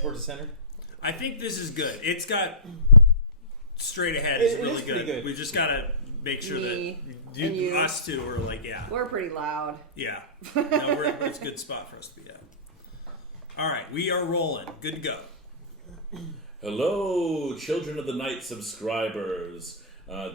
towards the center? I think this is good. It's got straight ahead is really good. We just gotta make sure that us two are like, yeah. We're pretty loud. Yeah. No, it's a good spot for us to be at. All right, we are rolling. Good to go. Hello, Children of the Night subscribers.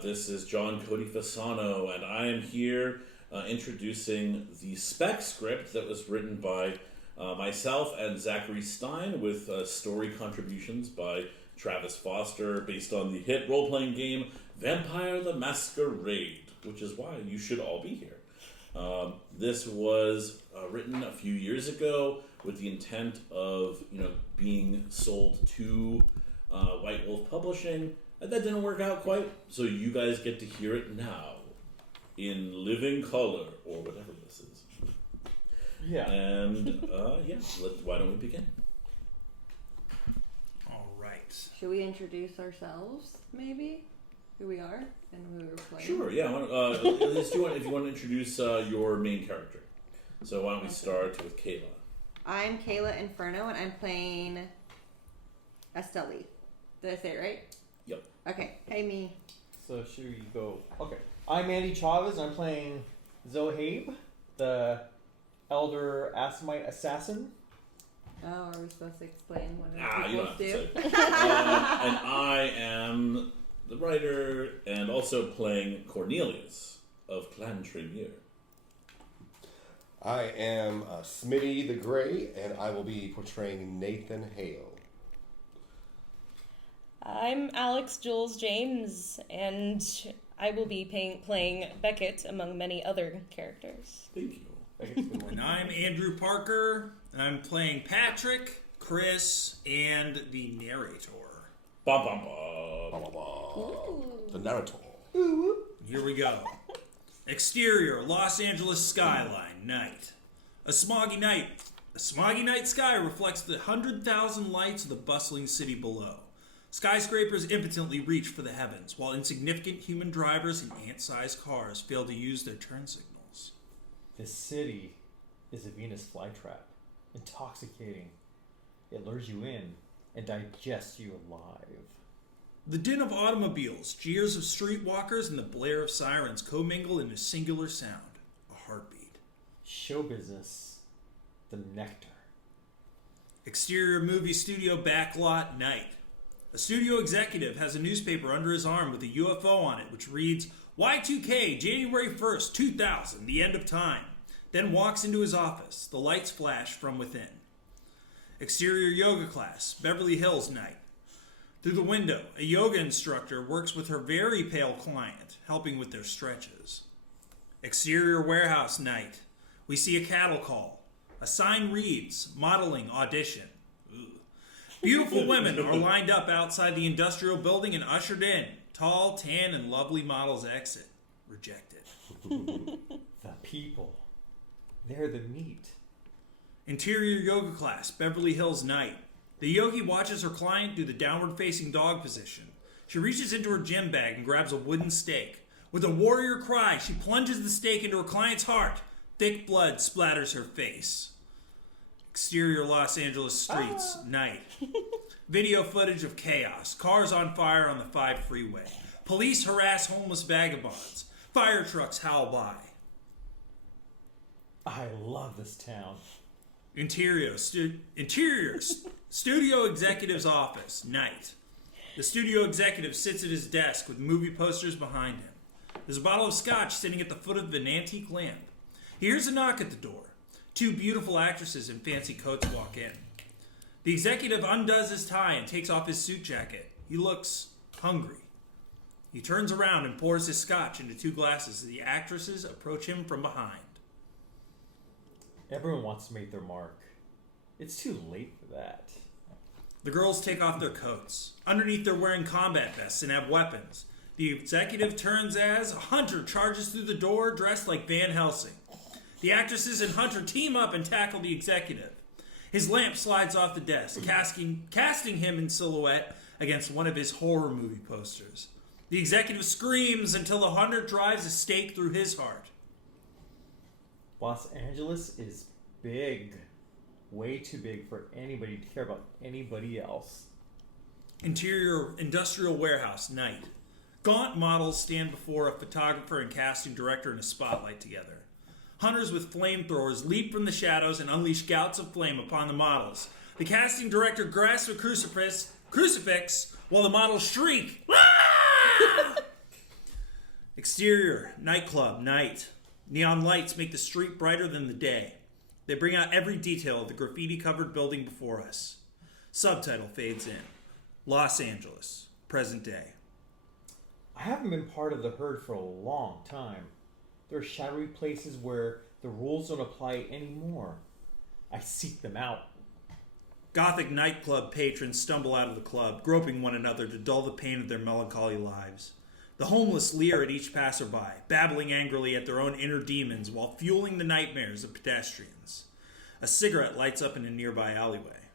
This is John Cody Fasano, and I am here introducing the spec script that was written by myself and Zachary Stein with story contributions by Travis Foster based on the hit role-playing game Vampire the Masquerade, which is why you should all be here. This was written a few years ago with the intent of being sold to White Wolf Publishing, and that didn't work out quite, so you guys get to hear it now in living color, or whatever this is. Yeah. And, why don't we begin? All right. Should we introduce ourselves, maybe? Who we are and who we're playing? Sure, yeah. If you want to introduce your main character. So why don't we start with Kayla? I'm Kayla Inferno, and I'm playing Estelie. Did I say it right? Yep. Okay. Hey, me. So should we go... Okay. I'm Andy Chavez, and I'm playing Zohaib, the Elder Assamite Assassin. Oh, are we supposed to explain what you don't our have do? to say. And I am the writer and also playing Cornelius of Clan Tremere. I am Smitty the Grey, and I will be portraying Nathan Hale. I'm Alix Juls James, and I will be playing Beckett among many other characters. Thank you. And I'm Andrew Parker, and I'm playing Patrick, Chris, and the narrator. Ba ba ba. Ba ba ba. The narrator. Here we go. Exterior, Los Angeles skyline, night. A smoggy night sky reflects the 100,000 lights of the bustling city below. Skyscrapers impotently reach for the heavens, while insignificant human drivers in ant-sized cars fail to use their turn signals. This city is a Venus flytrap. Intoxicating. It lures you in and digests you alive. The din of automobiles, jeers of streetwalkers, and the blare of sirens commingle in a singular sound, a heartbeat. Show business. The nectar. Exterior movie studio backlot, night. A studio executive has a newspaper under his arm with a UFO on it, which reads, Y2K, January 1st, 2000, the end of time. Then walks into his office. The lights flash from within. Exterior yoga class, Beverly Hills night. Through the window, a yoga instructor works with her very pale client, helping with their stretches. Exterior warehouse night. We see a cattle call. A sign reads, modeling audition. Ooh. Beautiful women are lined up outside the industrial building and ushered in. Tall, tan, and lovely models exit. Rejected. The people. They're the meat. Interior yoga class, Beverly Hills night. The yogi watches her client do the downward-facing dog position. She reaches into her gym bag and grabs a wooden stake. With a warrior cry, she plunges the stake into her client's heart. Thick blood splatters her face. Exterior Los Angeles streets, night. Video footage of chaos. Cars on fire on the 5 freeway. Police harass homeless vagabonds. Fire trucks howl by. I love this town. Interior studio executive's office, night. The studio executive sits at his desk with movie posters behind him. There's a bottle of scotch sitting at the foot of an antique lamp. He hears a knock at the door. 2 beautiful actresses in fancy coats walk in. The executive undoes his tie and takes off his suit jacket. He looks hungry. He turns around and pours his scotch into 2 glasses as the actresses approach him from behind. Everyone wants to make their mark. It's too late for that. The girls take off their coats. Underneath, they're wearing combat vests and have weapons. The executive turns as Hunter charges through the door dressed like Van Helsing. The actresses and Hunter team up and tackle the executive. His lamp slides off the desk, casting him in silhouette against one of his horror movie posters. The executive screams until the Hunter drives a stake through his heart. Los Angeles is big. Way too big for anybody to care about anybody else. Interior industrial warehouse, night. Gaunt models stand before a photographer and casting director in a spotlight together. Hunters with flamethrowers leap from the shadows and unleash gouts of flame upon the models. The casting director grasps a crucifix while the models shriek. Ah! Exterior, nightclub, night. Neon lights make the street brighter than the day. They bring out every detail of the graffiti-covered building before us. Subtitle fades in. Los Angeles, present day. I haven't been part of the herd for a long time. There are shadowy places where the rules don't apply anymore. I seek them out. Gothic nightclub patrons stumble out of the club, groping one another to dull the pain of their melancholy lives. The homeless leer at each passerby, babbling angrily at their own inner demons while fueling the nightmares of pedestrians. A cigarette lights up in a nearby alleyway.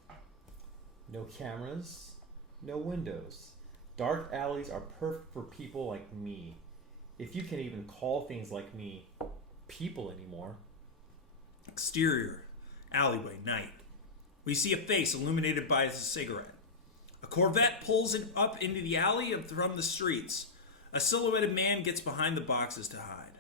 No cameras, no windows. Dark alleys are perfect for people like me. If you can even call things like me people anymore. Exterior, alleyway, night. We see a face illuminated by a cigarette. A Corvette pulls it up into the alley from the streets. A silhouetted man gets behind the boxes to hide.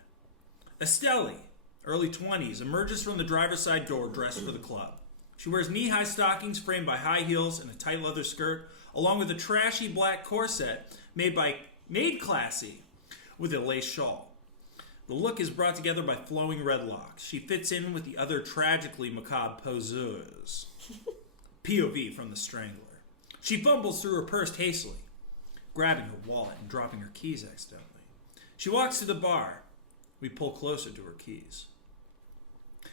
Estelie, early 20s, emerges from the driver's side door dressed for the club. She wears knee-high stockings framed by high heels and a tight leather skirt, along with a trashy black corset made classy with a lace shawl. The look is brought together by flowing red locks. She fits in with the other tragically macabre poseurs. POV from the Strangler. She fumbles through her purse hastily, grabbing her wallet and dropping her keys accidentally. She walks to the bar. We pull closer to her keys.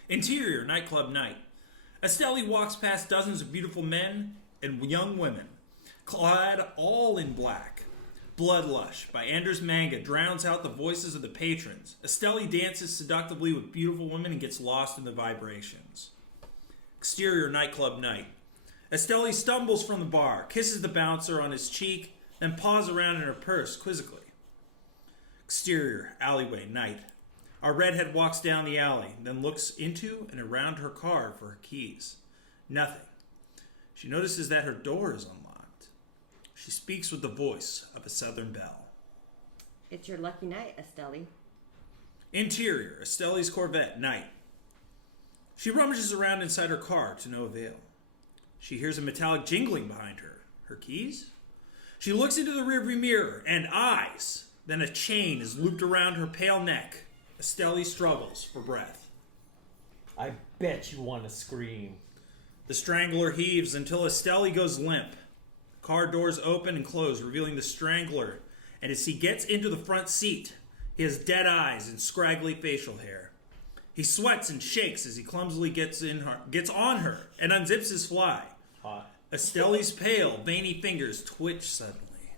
Interior, nightclub, night. Estelie walks past dozens of beautiful men and young women, clad all in black. Bloodlush by Anders Manga drowns out the voices of the patrons. Estelie dances seductively with beautiful women and gets lost in the vibrations. Exterior, nightclub, night. Estelie stumbles from the bar, kisses the bouncer on his cheek, then paws around in her purse quizzically. Exterior, alleyway, night. Our redhead walks down the alley, then looks into and around her car for her keys. Nothing. She notices that her door is unlocked. She speaks with the voice of a southern belle. It's your lucky night, Estelie. Interior, Estelie's Corvette, night. She rummages around inside her car to no avail. She hears a metallic jingling behind her. Her keys? She looks into the rearview mirror and eyes. Then a chain is looped around her pale neck. Estelie struggles for breath. I bet you want to scream. The strangler heaves until Estelie goes limp. Car doors open and close, revealing the strangler. And as he gets into the front seat, he has dead eyes and scraggly facial hair. He sweats and shakes as he clumsily gets on her and unzips his fly. Hot. Estelie's pale, veiny fingers twitch suddenly.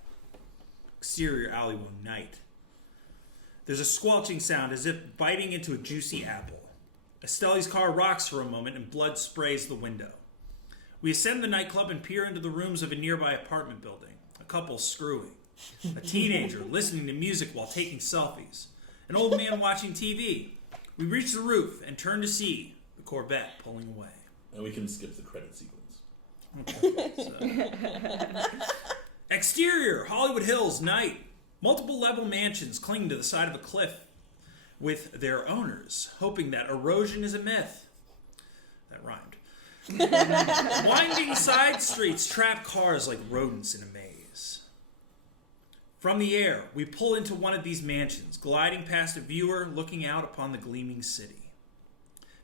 Exterior, alleyway, night. There's a squelching sound as if biting into a juicy apple. Estelie's car rocks for a moment and blood sprays the window. We ascend the nightclub and peer into the rooms of a nearby apartment building. A couple screwing. A teenager listening to music while taking selfies. An old man watching TV. We reach the roof and turn to see the Corvette pulling away. And we can skip the credit sequence. Okay, Exterior, Hollywood Hills, night. Multiple level mansions cling to the side of a cliff with their owners, hoping that erosion is a myth. That rhymed. Winding side streets trap cars like rodents in a maze. From the air, we pull into one of these mansions, gliding past a viewer looking out upon the gleaming city.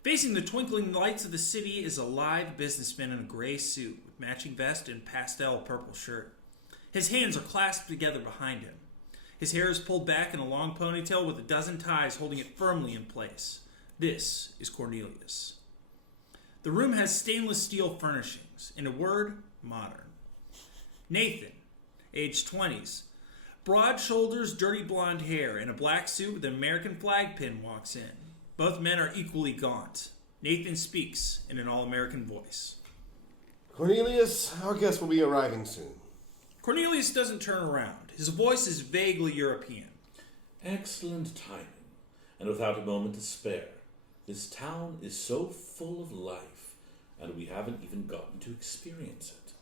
Facing the twinkling lights of the city is a live businessman in a gray suit with matching vest and pastel purple shirt. His hands are clasped together behind him. His hair is pulled back in a long ponytail with a dozen ties holding it firmly in place. This is Cornelius. The room has stainless steel furnishings. In a word, modern. Nathan, age 20s. Broad shoulders, dirty blonde hair, and a black suit with an American flag pin walks in. Both men are equally gaunt. Nathan speaks in an all-American voice. Cornelius, our guest will be arriving soon. Cornelius doesn't turn around. His voice is vaguely European. Excellent timing, and without a moment to spare. This town is so full of life. and we haven't even gotten to experience it.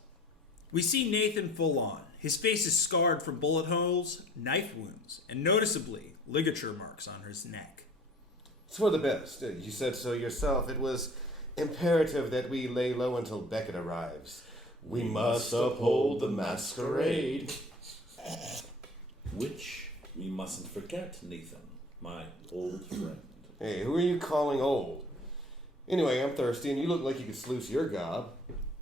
We see Nathan full on. His face is scarred from bullet holes, knife wounds, and noticeably ligature marks on his neck. It's for the best. You said so yourself. It was imperative that we lay low until Beckett arrives. We must uphold the masquerade. Which we mustn't forget, Nathan, my old friend. Hey, who are you calling old? Anyway, I'm thirsty, and you look like you could sluice your gob.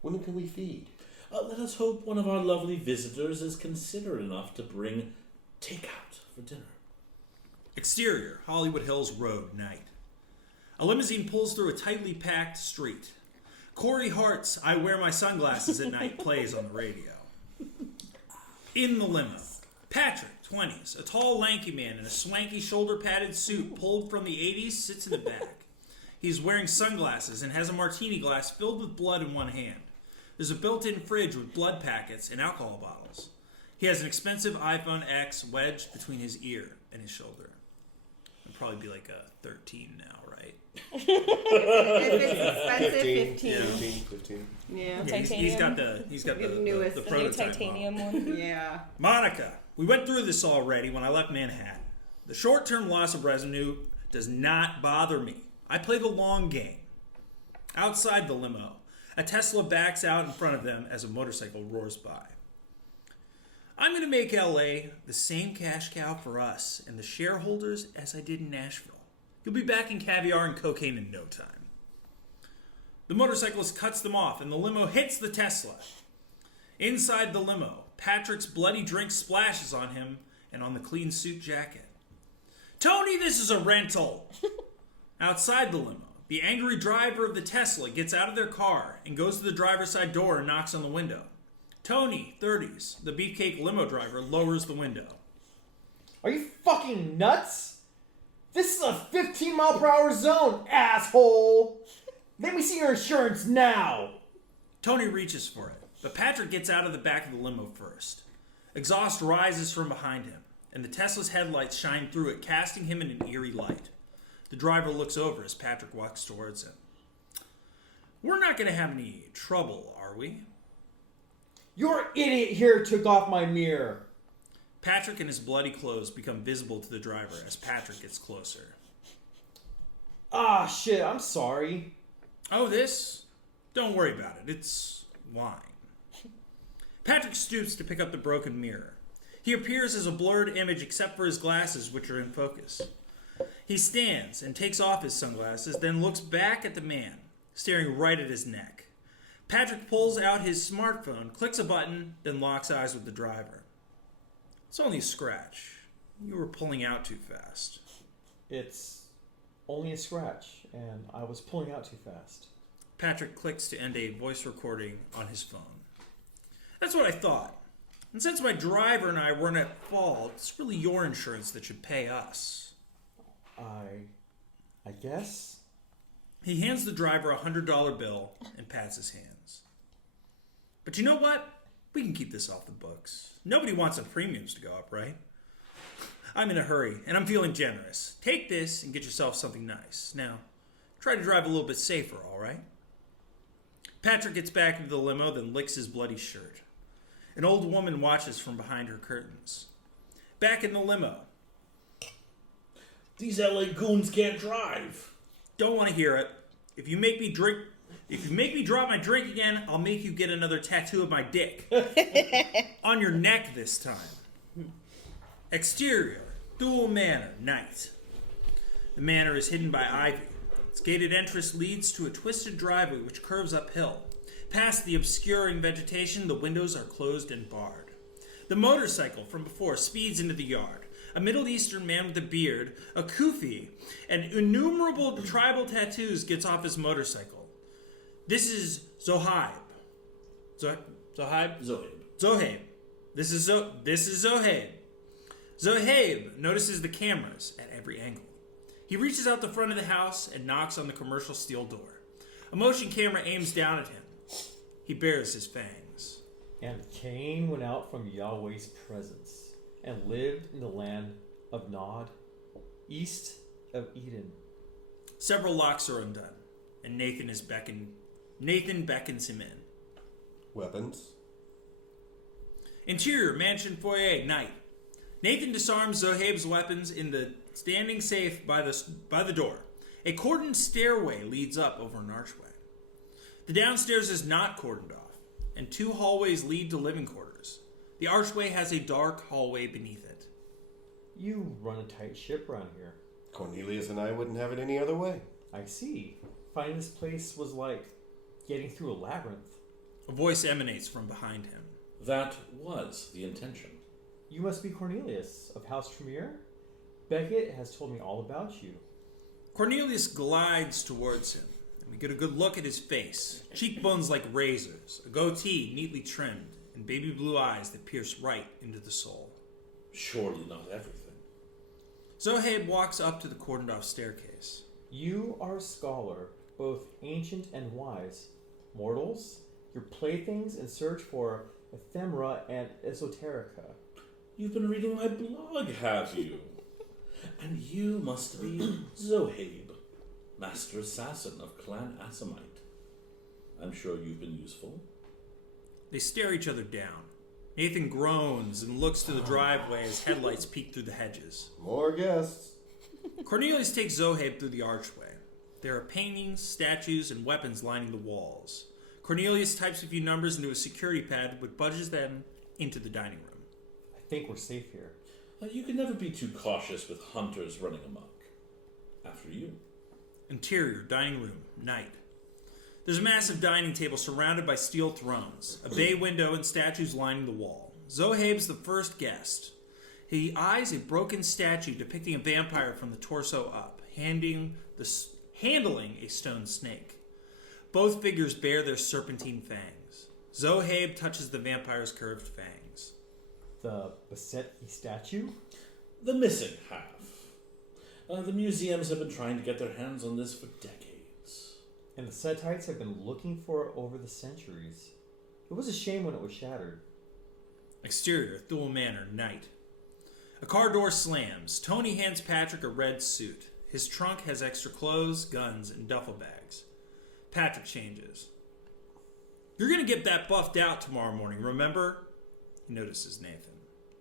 When can we feed? Let us hope one of our lovely visitors is considerate enough to bring takeout for dinner. Exterior, Hollywood Hills Road, night. A limousine pulls through a tightly packed street. Corey Hart's I Wear My Sunglasses at Night plays on the radio. In the limo, Patrick, 20s, a tall, lanky man in a swanky, shoulder-padded suit pulled from the 80s, sits in the back. He's wearing sunglasses and has a martini glass filled with blood in one hand. There's a built-in fridge with blood packets and alcohol bottles. He has an expensive iPhone X wedged between his ear and his shoulder. It'd probably be like a 13 now, right? If it's expensive, 15. 15. Yeah. Yeah, he's got the newest, the the The new prototype titanium model. one. Yeah. Monica, we went through this already when I left Manhattan. The short-term loss of revenue does not bother me. I play the long game. Outside the limo, a Tesla backs out in front of them as a motorcycle roars by. I'm going to make LA the same cash cow for us and the shareholders as I did in Nashville. You'll be back in caviar and cocaine in no time. The motorcyclist cuts them off and the limo hits the Tesla. Inside the limo, Patrick's bloody drink splashes on him and on the clean suit jacket. Tony, this is a rental! Outside the limo, the angry driver of the Tesla gets out of their car and goes to the driver's side door and knocks on the window. Tony, 30s, the beefcake limo driver, lowers the window. Are you fucking nuts? This is a 15-mile-per-hour zone, asshole! Let me see your insurance now! Tony reaches for it, but Patrick gets out of the back of the limo first. Exhaust rises from behind him, and the Tesla's headlights shine through it, casting him in an eerie light. The driver looks over as Patrick walks towards him. We're not going to have any trouble, are we? Your idiot here took off my mirror. Patrick and his bloody clothes become visible to the driver as Patrick gets closer. Ah, shit, I'm sorry. Oh, this? Don't worry about it. It's wine. Patrick stoops to pick up the broken mirror. He appears as a blurred image except for his glasses, which are in focus. He stands and takes off his sunglasses, then looks back at the man, staring right at his neck. Patrick pulls out his smartphone, clicks a button, then locks eyes with the driver. It's only a scratch. You were pulling out too fast. It's only a scratch, and I was pulling out too fast. Patrick clicks to end a voice recording on his phone. That's what I thought. And since my driver and I weren't at fault, it's really your insurance that should pay us. I guess? He hands the driver a $100 bill and pats his hands. But you know what? We can keep this off the books. Nobody wants the premiums to go up, right? I'm in a hurry, and I'm feeling generous. Take this and get yourself something nice. Now, try to drive a little bit safer, all right? Patrick gets back into the limo, then licks his bloody shirt. An old woman watches from behind her curtains. Back in the limo. These LA goons can't drive. Don't want to hear it. If you make me drop my drink again, I'll make you get another tattoo of my dick. On your neck this time. Exterior, Thule Manor, night. The manor is hidden by ivy. Its gated entrance leads to a twisted driveway which curves uphill. Past the obscuring vegetation, the windows are closed and barred. The motorcycle from before speeds into the yard. A Middle Eastern man with a beard, a kufi, and innumerable tribal tattoos gets off his motorcycle. This is Zohaib. Zohaib? Zohaib. This is Zohaib. Zohaib notices the cameras at every angle. He reaches out the front of the house and knocks on the commercial steel door. A motion camera aims down at him. He bares his fangs. And Cain went out from Yahweh's presence and lived in the land of Nod, east of Eden. Several locks are undone, and Nathan is beckoned Nathan beckons him in. Weapons. Interior, mansion foyer, night. Nathan disarms Zohaib's weapons in the standing safe by the door. A cordoned stairway leads up over an archway. The downstairs is not cordoned off, and 2 hallways lead to living quarters. The archway has a dark hallway beneath it. You run a tight ship around here. Cornelius and I wouldn't have it any other way. I see. Finding this place was like getting through a labyrinth. A voice emanates from behind him. That was the intention. You must be Cornelius of House Tremere? Beckett has told me all about you. Cornelius glides towards him, and we get a good look at his face. Cheekbones like razors, a goatee neatly trimmed, and baby blue eyes that pierce right into the soul. Surely not everything. Zohaib walks up to the cordoned-off staircase. You are a scholar, both ancient and wise. Mortals, your playthings in search for ephemera and esoterica. You've been reading my blog, have you? And you must be Zohaib, master assassin of Clan Asamite. I'm sure you've been useful. They stare each other down. Nathan groans and looks to the driveway as headlights peek through the hedges. More guests. Cornelius takes Zohaib through the archway. There are paintings, statues, and weapons lining the walls. Cornelius types a few numbers into a security pad, which budges them into the dining room. I think we're safe here. You can never be too cautious with hunters running amok. After you. Interior, dining room, night. There's a massive dining table surrounded by steel thrones, a bay window, and statues lining the wall. Zohaib's the first guest. He eyes a broken statue depicting a vampire from the torso up, handling a stone snake. Both figures bear their serpentine fangs. Zohaib touches the vampire's curved fangs. The Bassetti statue? The missing half. The museums have been trying to get their hands on this for decades. And the Settites have been looking for it over the centuries. It was a shame when it was shattered. Exterior, Thule Manor, night. A car door slams. Tony hands Patrick a red suit. His trunk has extra clothes, guns, and duffel bags. Patrick changes. You're going to get that buffed out tomorrow morning, remember? He notices Nathan.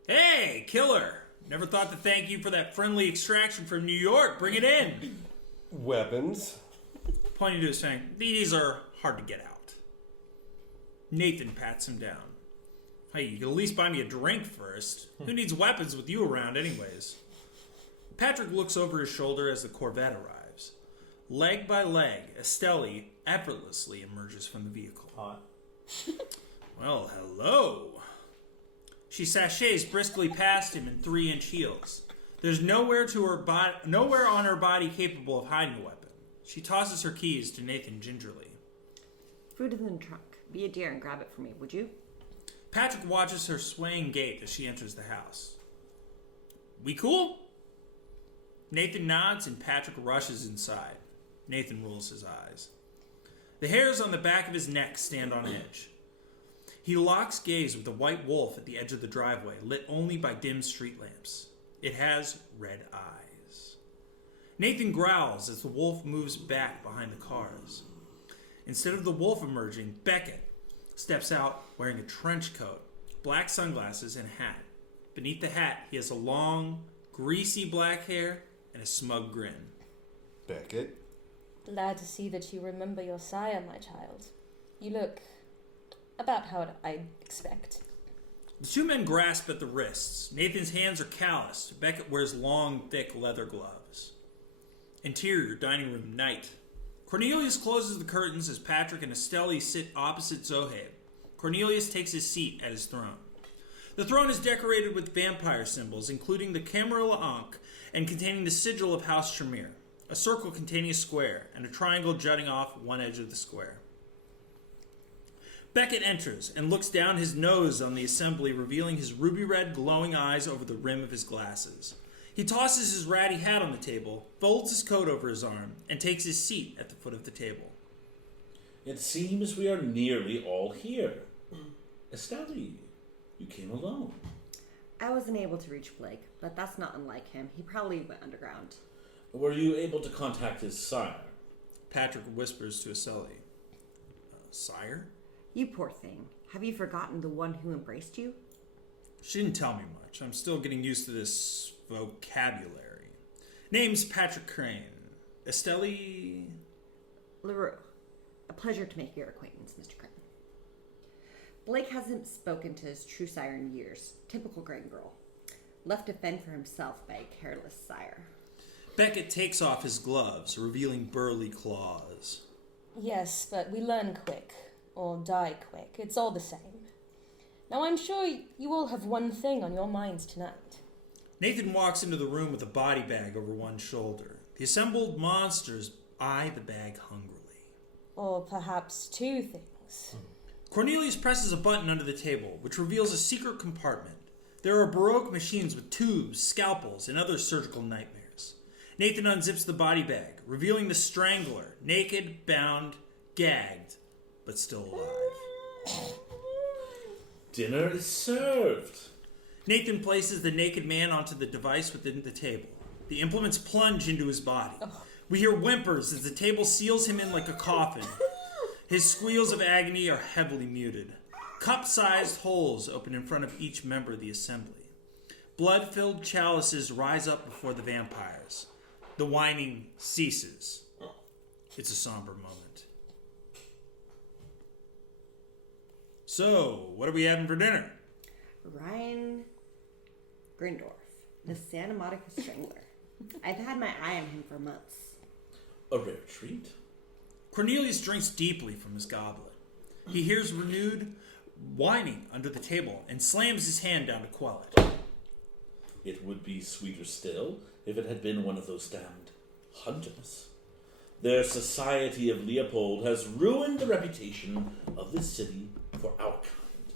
Hey, killer! Never thought to thank you for that friendly extraction from New York. Bring it in! Weapons. Pointing to his fang. These are hard to get out. Nathan pats him down. Hey, you can at least buy me a drink first. Who needs weapons with you around anyways? Patrick looks over his shoulder as the Corvette arrives. Leg by leg, Estelie effortlessly emerges from the vehicle. Hot. Well, hello. She sachets briskly past him in 3-inch heels. There's nowhere on her body capable of hiding a weapon. She tosses her keys to Nathan gingerly. Food is in the trunk. Be a dear and grab it for me, would you? Patrick watches her swaying gait as she enters the house. We cool? Nathan nods and Patrick rushes inside. Nathan rolls his eyes. The hairs on the back of his neck stand on edge. He locks gaze with the white wolf at the edge of the driveway, lit only by dim street lamps. It has red eyes. Nathan growls as the wolf moves back behind the cars. Instead of the wolf emerging, Beckett steps out wearing a trench coat, black sunglasses, and a hat. Beneath the hat, he has a long, greasy black hair and a smug grin. Beckett. Glad to see that you remember your sire, my child. You look about how I'd expect. The two men grasp at the wrists. Nathan's hands are calloused. Beckett wears long, thick leather gloves. Interior, dining room, night. Cornelius closes the curtains as Patrick and Estelie sit opposite Zohaib. Cornelius takes his seat at his throne. The throne is decorated with vampire symbols, including the Camarilla Ankh and containing the sigil of House Tremere, a circle containing a square, and a triangle jutting off one edge of the square. Beckett enters and looks down his nose on the assembly, revealing his ruby-red glowing eyes over the rim of his glasses. He tosses his ratty hat on the table, folds his coat over his arm, and takes his seat at the foot of the table. It seems we are nearly all here. Estelie, you came alone. I wasn't able to reach Blake, but that's not unlike him. He probably went underground. Were you able to contact his sire? Patrick whispers to Estelie. Sire? You poor thing. Have you forgotten the one who embraced you? She didn't tell me much. I'm still getting used to this vocabulary. Name's Patrick Crane. Estelie... LaRue. A pleasure to make your acquaintance, Mr. Crane. Blake hasn't spoken to his true sire in years. Typical Grey girl. Left to fend for himself by a careless sire. Beckett takes off his gloves, revealing burly claws. Yes, but we learn quick, or die quick. It's all the same. Now I'm sure you all have one thing on your minds tonight. Nathan walks into the room with a body bag over one shoulder. The assembled monsters eye the bag hungrily. Or perhaps two things. Cornelius presses a button under the table, which reveals a secret compartment. There are Baroque machines with tubes, scalpels, and other surgical nightmares. Nathan unzips the body bag, revealing the strangler, naked, bound, gagged, but still alive. Dinner is served. Nathan places the naked man onto the device within the table. The implements plunge into his body. We hear whimpers as the table seals him in like a coffin. His squeals of agony are heavily muted. Cup-sized holes open in front of each member of the assembly. Blood-filled chalices rise up before the vampires. The whining ceases. It's a somber moment. So, what are we having for dinner? Ryan Grindorf, the Santa Monica Strangler. I've had my eye on him for months. A rare treat. Cornelius drinks deeply from his goblet. He hears renewed whining under the table and slams his hand down to quell it. It would be sweeter still if it had been one of those damned hunters. Their society of Leopold has ruined the reputation of this city for our kind.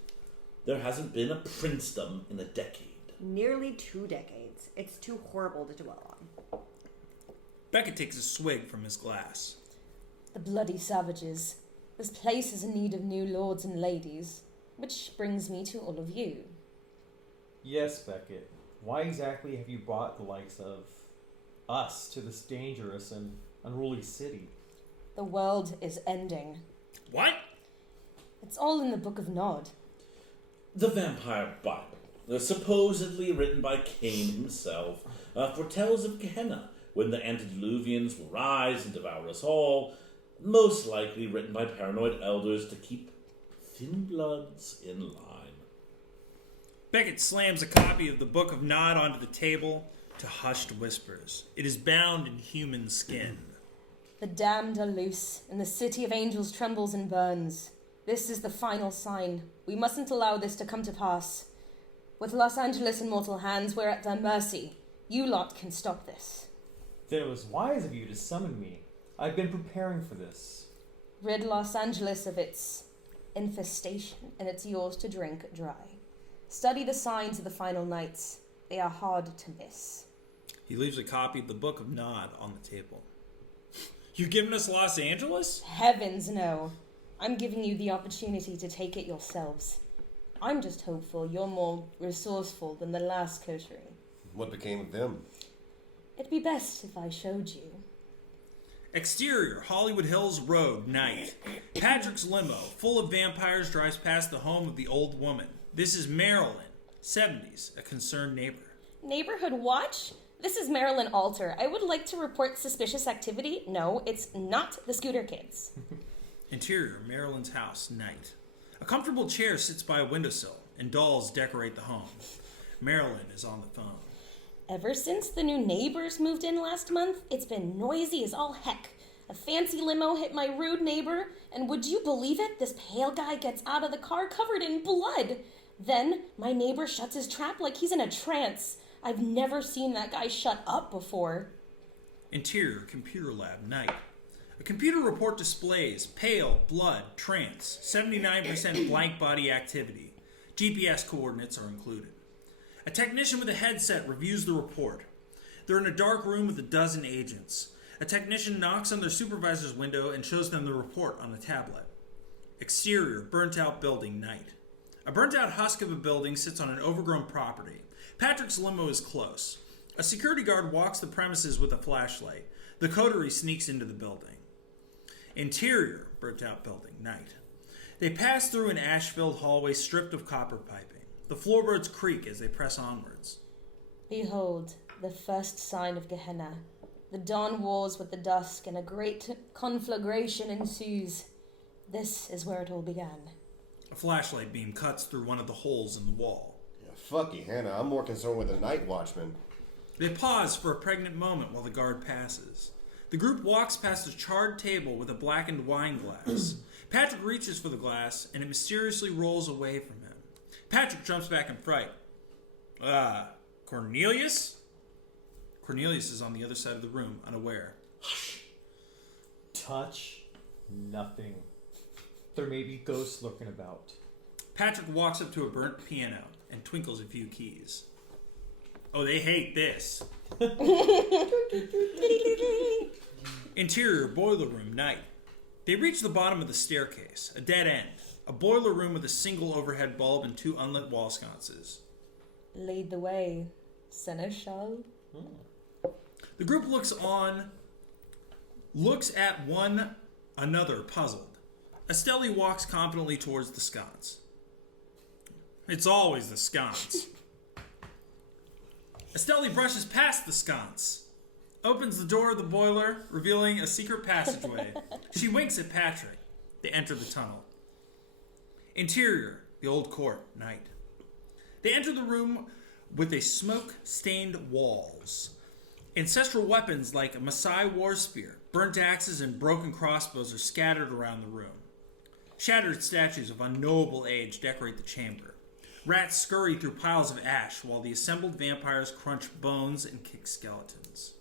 There hasn't been a princedom in a decade. Nearly 2 decades. It's too horrible to dwell on. Beckett takes a swig from his glass. The bloody savages. This place is in need of new lords and ladies. Which brings me to all of you. Yes, Beckett. Why exactly have you brought the likes of us to this dangerous and unruly city? The world is ending. What? It's all in the Book of Nod. The Vampire Bible, supposedly written by Cain himself, foretells of Gehenna, when the antediluvians will rise and devour us all, most likely written by paranoid elders to keep thin bloods in line. Beckett slams a copy of the Book of Nod onto the table to hushed whispers. It is bound in human skin. The damned are loose, and the city of angels trembles and burns. This is the final sign. We mustn't allow this to come to pass. With Los Angeles in mortal hands, we're at their mercy. You lot can stop this. Then it was wise of you to summon me. I've been preparing for this. Rid Los Angeles of its infestation, and it's yours to drink dry. Study the signs of the final nights. They are hard to miss. He leaves a copy of the Book of Nod on the table. You giving us Los Angeles? Heavens, no. I'm giving you the opportunity to take it yourselves. I'm just hopeful you're more resourceful than the last Coterie. What became of them? It'd be best if I showed you. Exterior, Hollywood Hills Road, night. Patrick's limo, full of vampires, drives past the home of the old woman. This is Marilyn, 70s, a concerned neighbor. Neighborhood watch? This is Marilyn Alter. I would like to report suspicious activity. No, it's not the Scooter Kids. Interior, Marilyn's house, night. A comfortable chair sits by a windowsill, and dolls decorate the home. Marilyn is on the phone. Ever since the new neighbors moved in last month, it's been noisy as all heck. A fancy limo hit my rude neighbor, and would you believe it? This pale guy gets out of the car covered in blood. Then my neighbor shuts his trap like he's in a trance. I've never seen that guy shut up before. Interior, computer lab, night. A computer report displays pale, blood, trance, 79% blank body activity. GPS coordinates are included. A technician with a headset reviews the report. They're in a dark room with a dozen agents. A technician knocks on their supervisor's window and shows them the report on a tablet. Exterior, burnt-out building, night. A burnt-out husk of a building sits on an overgrown property. Patrick's limo is close. A security guard walks the premises with a flashlight. The Coterie sneaks into the building. Interior, burnt-out building, night. They pass through an ash-filled hallway stripped of copper piping. The floorboards creak as they press onwards. Behold, the first sign of Gehenna. The dawn wars with the dusk, and a great conflagration ensues. This is where it all began. A flashlight beam cuts through one of the holes in the wall. Yeah, fuck you, Hannah. I'm more concerned with the night watchman. They pause for a pregnant moment while the guard passes. The group walks past a charred table with a blackened wine glass. Patrick reaches for the glass, and it mysteriously rolls away from him. Patrick jumps back in fright. Cornelius? Cornelius is on the other side of the room, unaware. Touch nothing. There may be ghosts lurking about. Patrick walks up to a burnt piano and twinkles a few keys. Oh, they hate this. Interior boiler room, night. They reach the bottom of the staircase, a dead end. A boiler room with a single overhead bulb and 2 unlit wall sconces. Lead the way, Seneschal. The group looks at one another, puzzled. Estelie walks confidently towards the sconce. It's always the sconce. Estelie brushes past the sconce, opens the door of the boiler, revealing a secret passageway. She winks at Patrick. They enter the tunnel. Interior, the old court, night. They enter the room with a smoke-stained walls. Ancestral weapons like a Maasai war spear, burnt axes, and broken crossbows are scattered around the room. Shattered statues of unknowable age decorate the chamber. Rats scurry through piles of ash while the assembled vampires crunch bones and kick skeletons.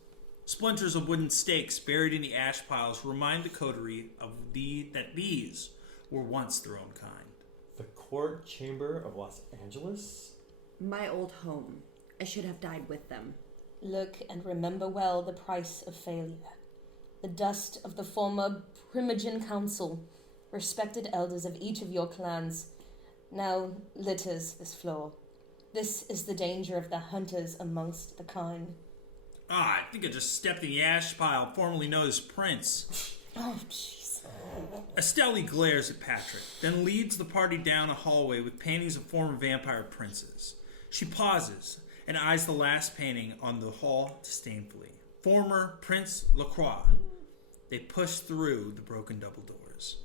Splinters of wooden stakes buried in the ash piles remind the coterie that these were once their own kind. The court chamber of Los Angeles? My old home. I should have died with them. Look and remember well the price of failure. The dust of the former Primogen Council, respected elders of each of your clans, now litters this floor. This is the danger of the hunters amongst the kind. I think I just stepped in the ash pile formerly known as Prince. Oh, jeez. Estelie glares at Patrick, then leads the party down a hallway with paintings of former vampire princes. She pauses and eyes the last painting on the hall disdainfully. Former Prince Lacroix. They push through the broken double doors.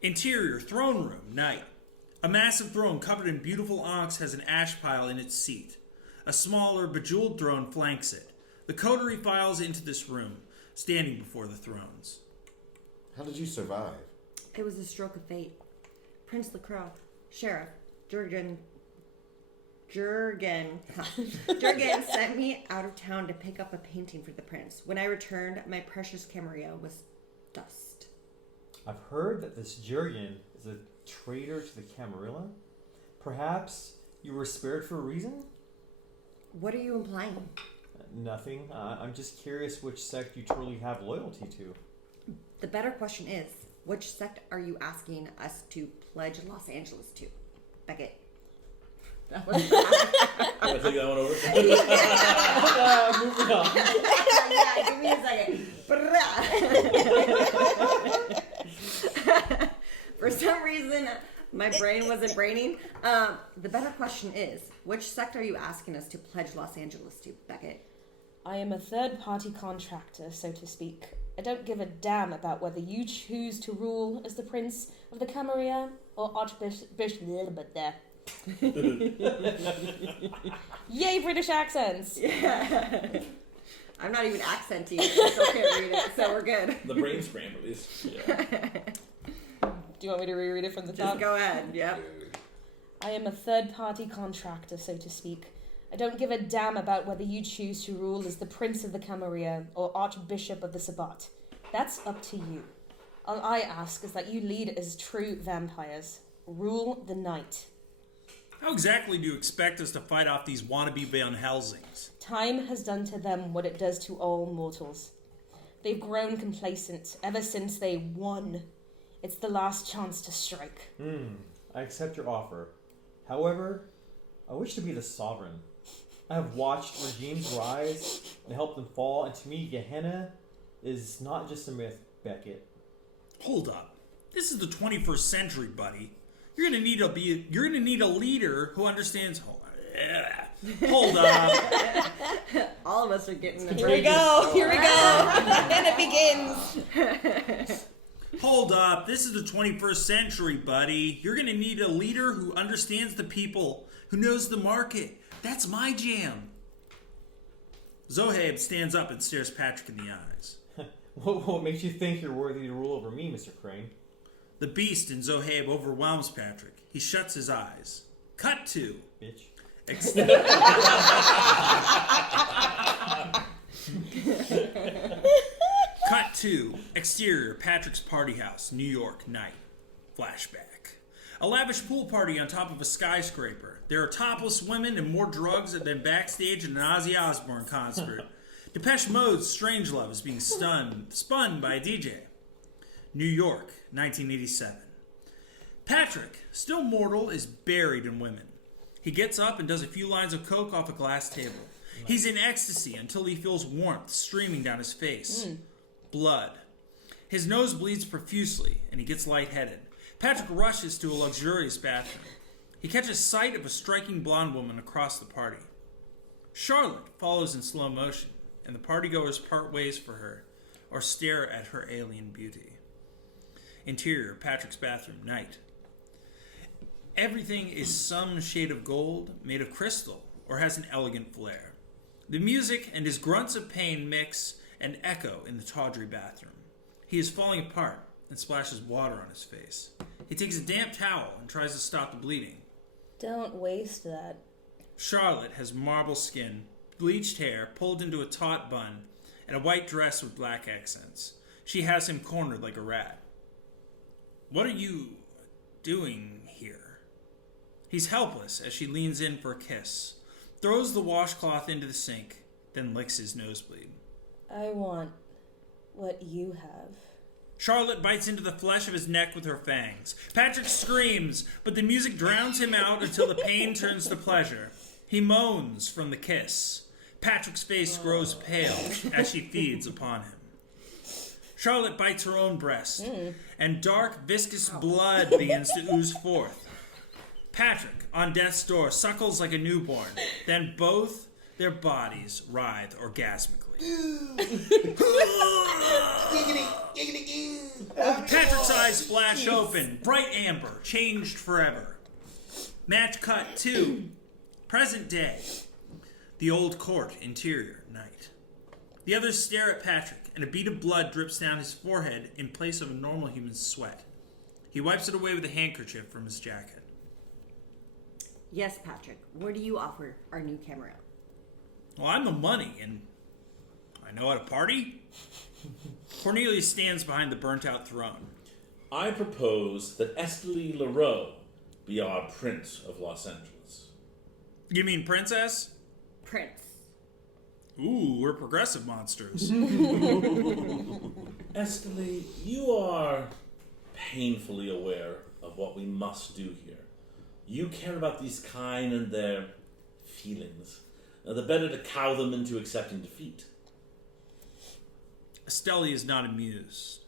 Interior, throne room, night. A massive throne covered in beautiful onyx has an ash pile in its seat. A smaller, bejeweled throne flanks it. The coterie files into this room, standing before the thrones. How did you survive? It was a stroke of fate. Prince Lacroix, Sheriff, Jurgen sent me out of town to pick up a painting for the prince. When I returned, my precious Camarilla was dust. I've heard that this Jurgen is a traitor to the Camarilla. Perhaps you were spared for a reason? What are you implying? Nothing. I'm just curious which sect you truly have loyalty to. The better question is, which sect are you asking us to pledge Los Angeles to? Beckett. That was Want to take that one over? Moving on. Yeah, give me a second. For some reason, my brain wasn't braining. The better question is, which sect are you asking us to pledge Los Angeles to, Beckett? I am a third-party contractor, so to speak. I don't give a damn about whether you choose to rule as the Prince of the Camarilla or Archbishop... there. Yay, British accents! Yeah. I'm not even accenting. I still can't read it, so we're good. The brain scramble is. Yeah. Do you want me to reread it from the top? Just go ahead, yep. I am a third-party contractor, so to speak. I don't give a damn about whether you choose to rule as the Prince of the Camarilla or Archbishop of the Sabbat. That's up to you. All I ask is that you lead as true vampires. Rule the night. How exactly do you expect us to fight off these wannabe Van Helsings? Time has done to them what it does to all mortals. They've grown complacent ever since they won. It's the last chance to strike. I accept your offer. However, I wish to be the sovereign. I have watched regimes rise and helped them fall, and to me, Gehenna is not just a myth, Beckett. Hold up. This is the 21st century, buddy. You're gonna need a leader who understands. Hold up. All of us are getting the Here we go. And it begins. Hold up. This is the 21st century, buddy. You're gonna need a leader who understands the people, who knows the market. That's my jam. Zohaib stands up and stares Patrick in the eyes. What makes you think you're worthy to rule over me, Mr. Crane? The beast in Zohaib overwhelms Patrick. He shuts his eyes. Cut to. Bitch. Cut to. Exterior, Patrick's party house, New York, night. Flashback. A lavish pool party on top of a skyscraper. There are topless women and more drugs than backstage at an Ozzy Osbourne concert. Depeche Mode's Strangelove is being spun by a DJ. New York, 1987. Patrick, still mortal, is buried in women. He gets up and does a few lines of coke off a glass table. He's in ecstasy until he feels warmth streaming down his face. Blood. His nose bleeds profusely, and he gets lightheaded. Patrick rushes to a luxurious bathroom. He catches sight of a striking blonde woman across the party. Charlotte follows in slow motion, and the partygoers part ways for her, or stare at her alien beauty. Interior, Patrick's bathroom, night. Everything is some shade of gold, made of crystal, or has an elegant flair. The music and his grunts of pain mix and echo in the tawdry bathroom. He is falling apart and splashes water on his face. He takes a damp towel and tries to stop the bleeding. Don't waste that. Charlotte has marble skin, bleached hair pulled into a taut bun, and a white dress with black accents. She has him cornered like a rat. What are you doing here? He's helpless as she leans in for a kiss, throws the washcloth into the sink, then licks his nosebleed. I want what you have. Charlotte bites into the flesh of his neck with her fangs. Patrick screams, but the music drowns him out until the pain turns to pleasure. He moans from the kiss. Patrick's face grows pale as she feeds upon him. Charlotte bites her own breast, and dark, viscous blood begins to ooze forth. Patrick, on death's door, suckles like a newborn. Then both their bodies writhe orgasmically. Patrick's eyes flash open, bright amber, changed forever. Match cut 2. Present day. The old court, interior, night. The others stare at Patrick, and a bead of blood drips down his forehead in place of a normal human's sweat. He wipes it away with a handkerchief from his jacket. Yes, Patrick. What do you offer our new Camarilla? Well, I'm the money, and I know how to party. Cornelius stands behind the burnt-out throne. I propose that Estelie Leroux be our Prince of Los Angeles. You mean princess? Prince. Ooh, we're progressive monsters. Estelie, you are painfully aware of what we must do here. You care about these kind and their feelings. The better to cow them into accepting defeat. Estelie is not amused.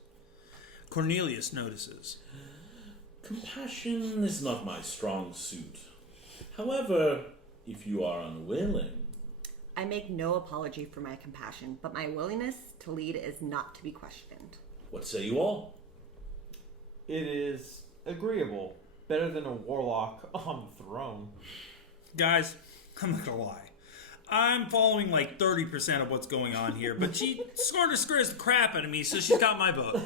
Cornelius notices. Compassion is not my strong suit. However, if you are unwilling... I make no apology for my compassion, but my willingness to lead is not to be questioned. What say you all? It is agreeable. Better than a warlock on the throne. Guys, I'm not gonna lie. I'm following like 30% of what's going on here, but she sort of scares the crap out of me, so she's got my vote.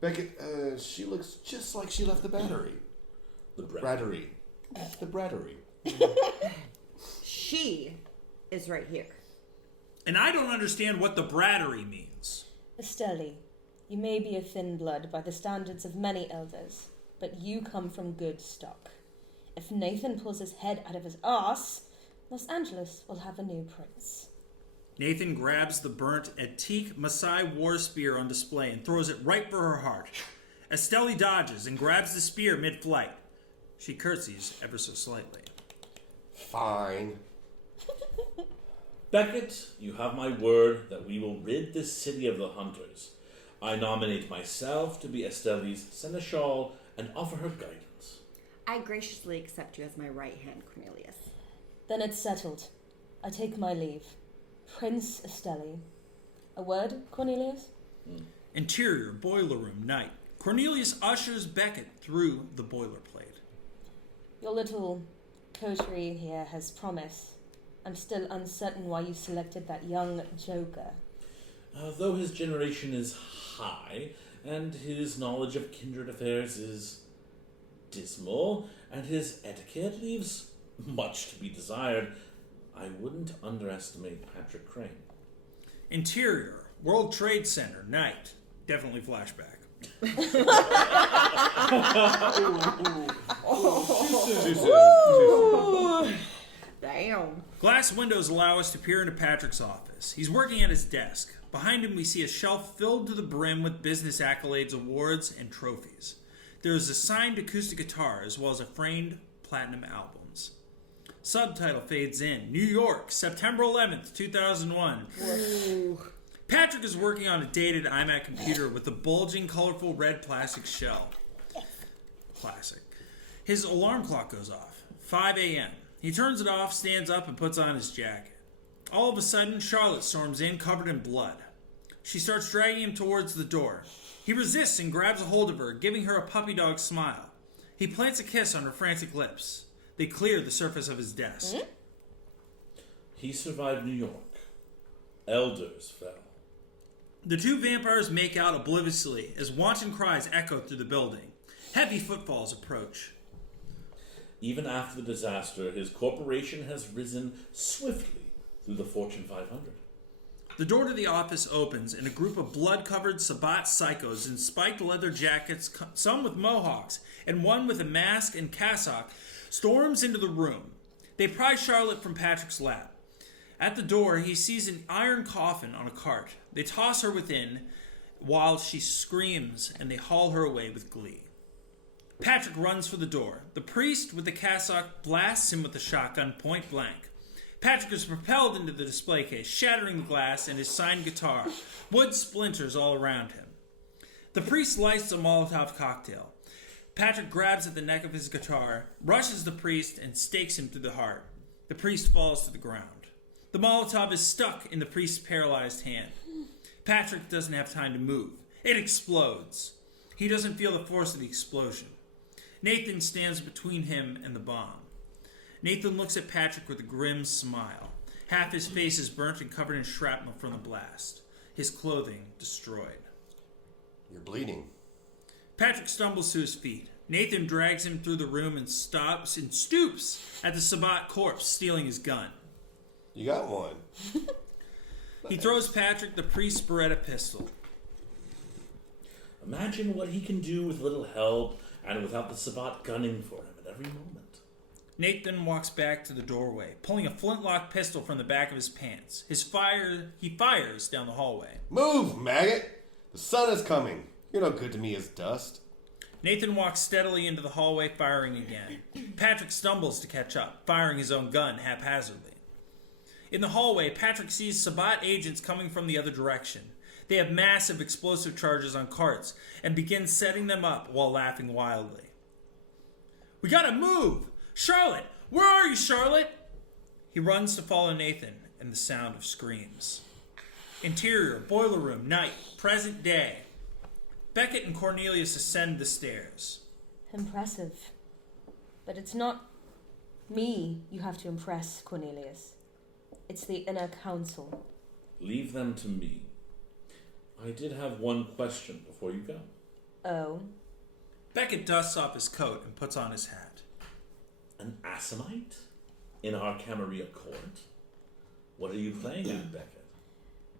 Beckett, she looks just like she left the battery. The brattery. The brattery. She is right here. And I don't understand what the brattery means. Estelie, you may be a thin blood by the standards of many elders, but you come from good stock. If Nathan pulls his head out of his arse, Los Angeles will have a new prince. Nathan grabs the burnt antique Maasai war spear on display and throws it right for her heart. Estelie dodges and grabs the spear mid-flight. She curtsies ever so slightly. Fine. Beckett, you have my word that we will rid this city of the hunters. I nominate myself to be Estelie's seneschal and offer her guidance. I graciously accept you as my right hand, Cornelius. Then it's settled. I take my leave. Prince Estelie. A word, Cornelius? Interior boiler room night. Cornelius ushers Beckett through the boilerplate. Your little coterie here has promise. I'm still uncertain why you selected that young joker. Though his generation is high, and his knowledge of kindred affairs is dismal, and his etiquette leaves much to be desired, I wouldn't underestimate Patrick Crane. Interior World Trade Center night. Definitely flashback. Too soon. Damn. Glass windows allow us to peer into Patrick's office. He's working at his desk. Behind him, we see a shelf filled to the brim with business accolades, awards, and trophies. There is a signed acoustic guitar as well as a framed platinum albums. Subtitle fades in. New York, September 11th, 2001. Ooh. Patrick is working on a dated iMac computer with a bulging, colorful red plastic shell. Classic. His alarm clock goes off. 5 a.m. He turns it off, stands up, and puts on his jacket. All of a sudden, Charlotte storms in, covered in blood. She starts dragging him towards the door. He resists and grabs a hold of her, giving her a puppy dog smile. He plants a kiss on her frantic lips. They clear the surface of his desk. He survived New York. Elders fell. The two vampires make out obliviously as wanton cries echo through the building. Heavy footfalls approach. Even after the disaster, his corporation has risen swiftly through the Fortune 500. The door to the office opens, and a group of blood-covered Sabbat psychos in spiked leather jackets, some with mohawks, and one with a mask and cassock, storms into the room. They pry Charlotte from Patrick's lap. At the door, he sees an iron coffin on a cart. They toss her within while she screams, and they haul her away with glee. Patrick runs for the door. The priest with the cassock blasts him with a shotgun point blank. Patrick is propelled into the display case, shattering the glass and his signed guitar. Wood splinters all around him. The priest lights a Molotov cocktail. Patrick grabs at the neck of his guitar, rushes the priest, and stakes him through the heart. The priest falls to the ground. The Molotov is stuck in the priest's paralyzed hand. Patrick doesn't have time to move. It explodes. He doesn't feel the force of the explosion. Nathan stands between him and the bomb. Nathan looks at Patrick with a grim smile. Half his face is burnt and covered in shrapnel from the blast. His clothing destroyed. You're bleeding. Patrick stumbles to his feet. Nathan drags him through the room and stops and stoops at the Sabbat corpse, stealing his gun. You got one. He throws Patrick the priest's Beretta pistol. Imagine what he can do with little help and without the Sabbat gunning for him at every moment. Nathan walks back to the doorway, pulling a flintlock pistol from the back of his pants. He fires down the hallway. Move, maggot! The sun is coming. You're no good to me as dust. Nathan walks steadily into the hallway, firing again. Patrick stumbles to catch up, firing his own gun haphazardly. In the hallway, Patrick sees Sabbat agents coming from the other direction. They have massive explosive charges on carts and begin setting them up while laughing wildly. We gotta move! Charlotte! Where are you, Charlotte? He runs to follow Nathan and the sound of screams. Interior, boiler room, night, present day. Beckett and Cornelius ascend the stairs. Impressive. But it's not me you have to impress, Cornelius. It's the inner council. Leave them to me. I did have one question before you go. Oh? Beckett dusts off his coat and puts on his hat. An Assamite? In our Camarilla court? What are you playing at, Beckett?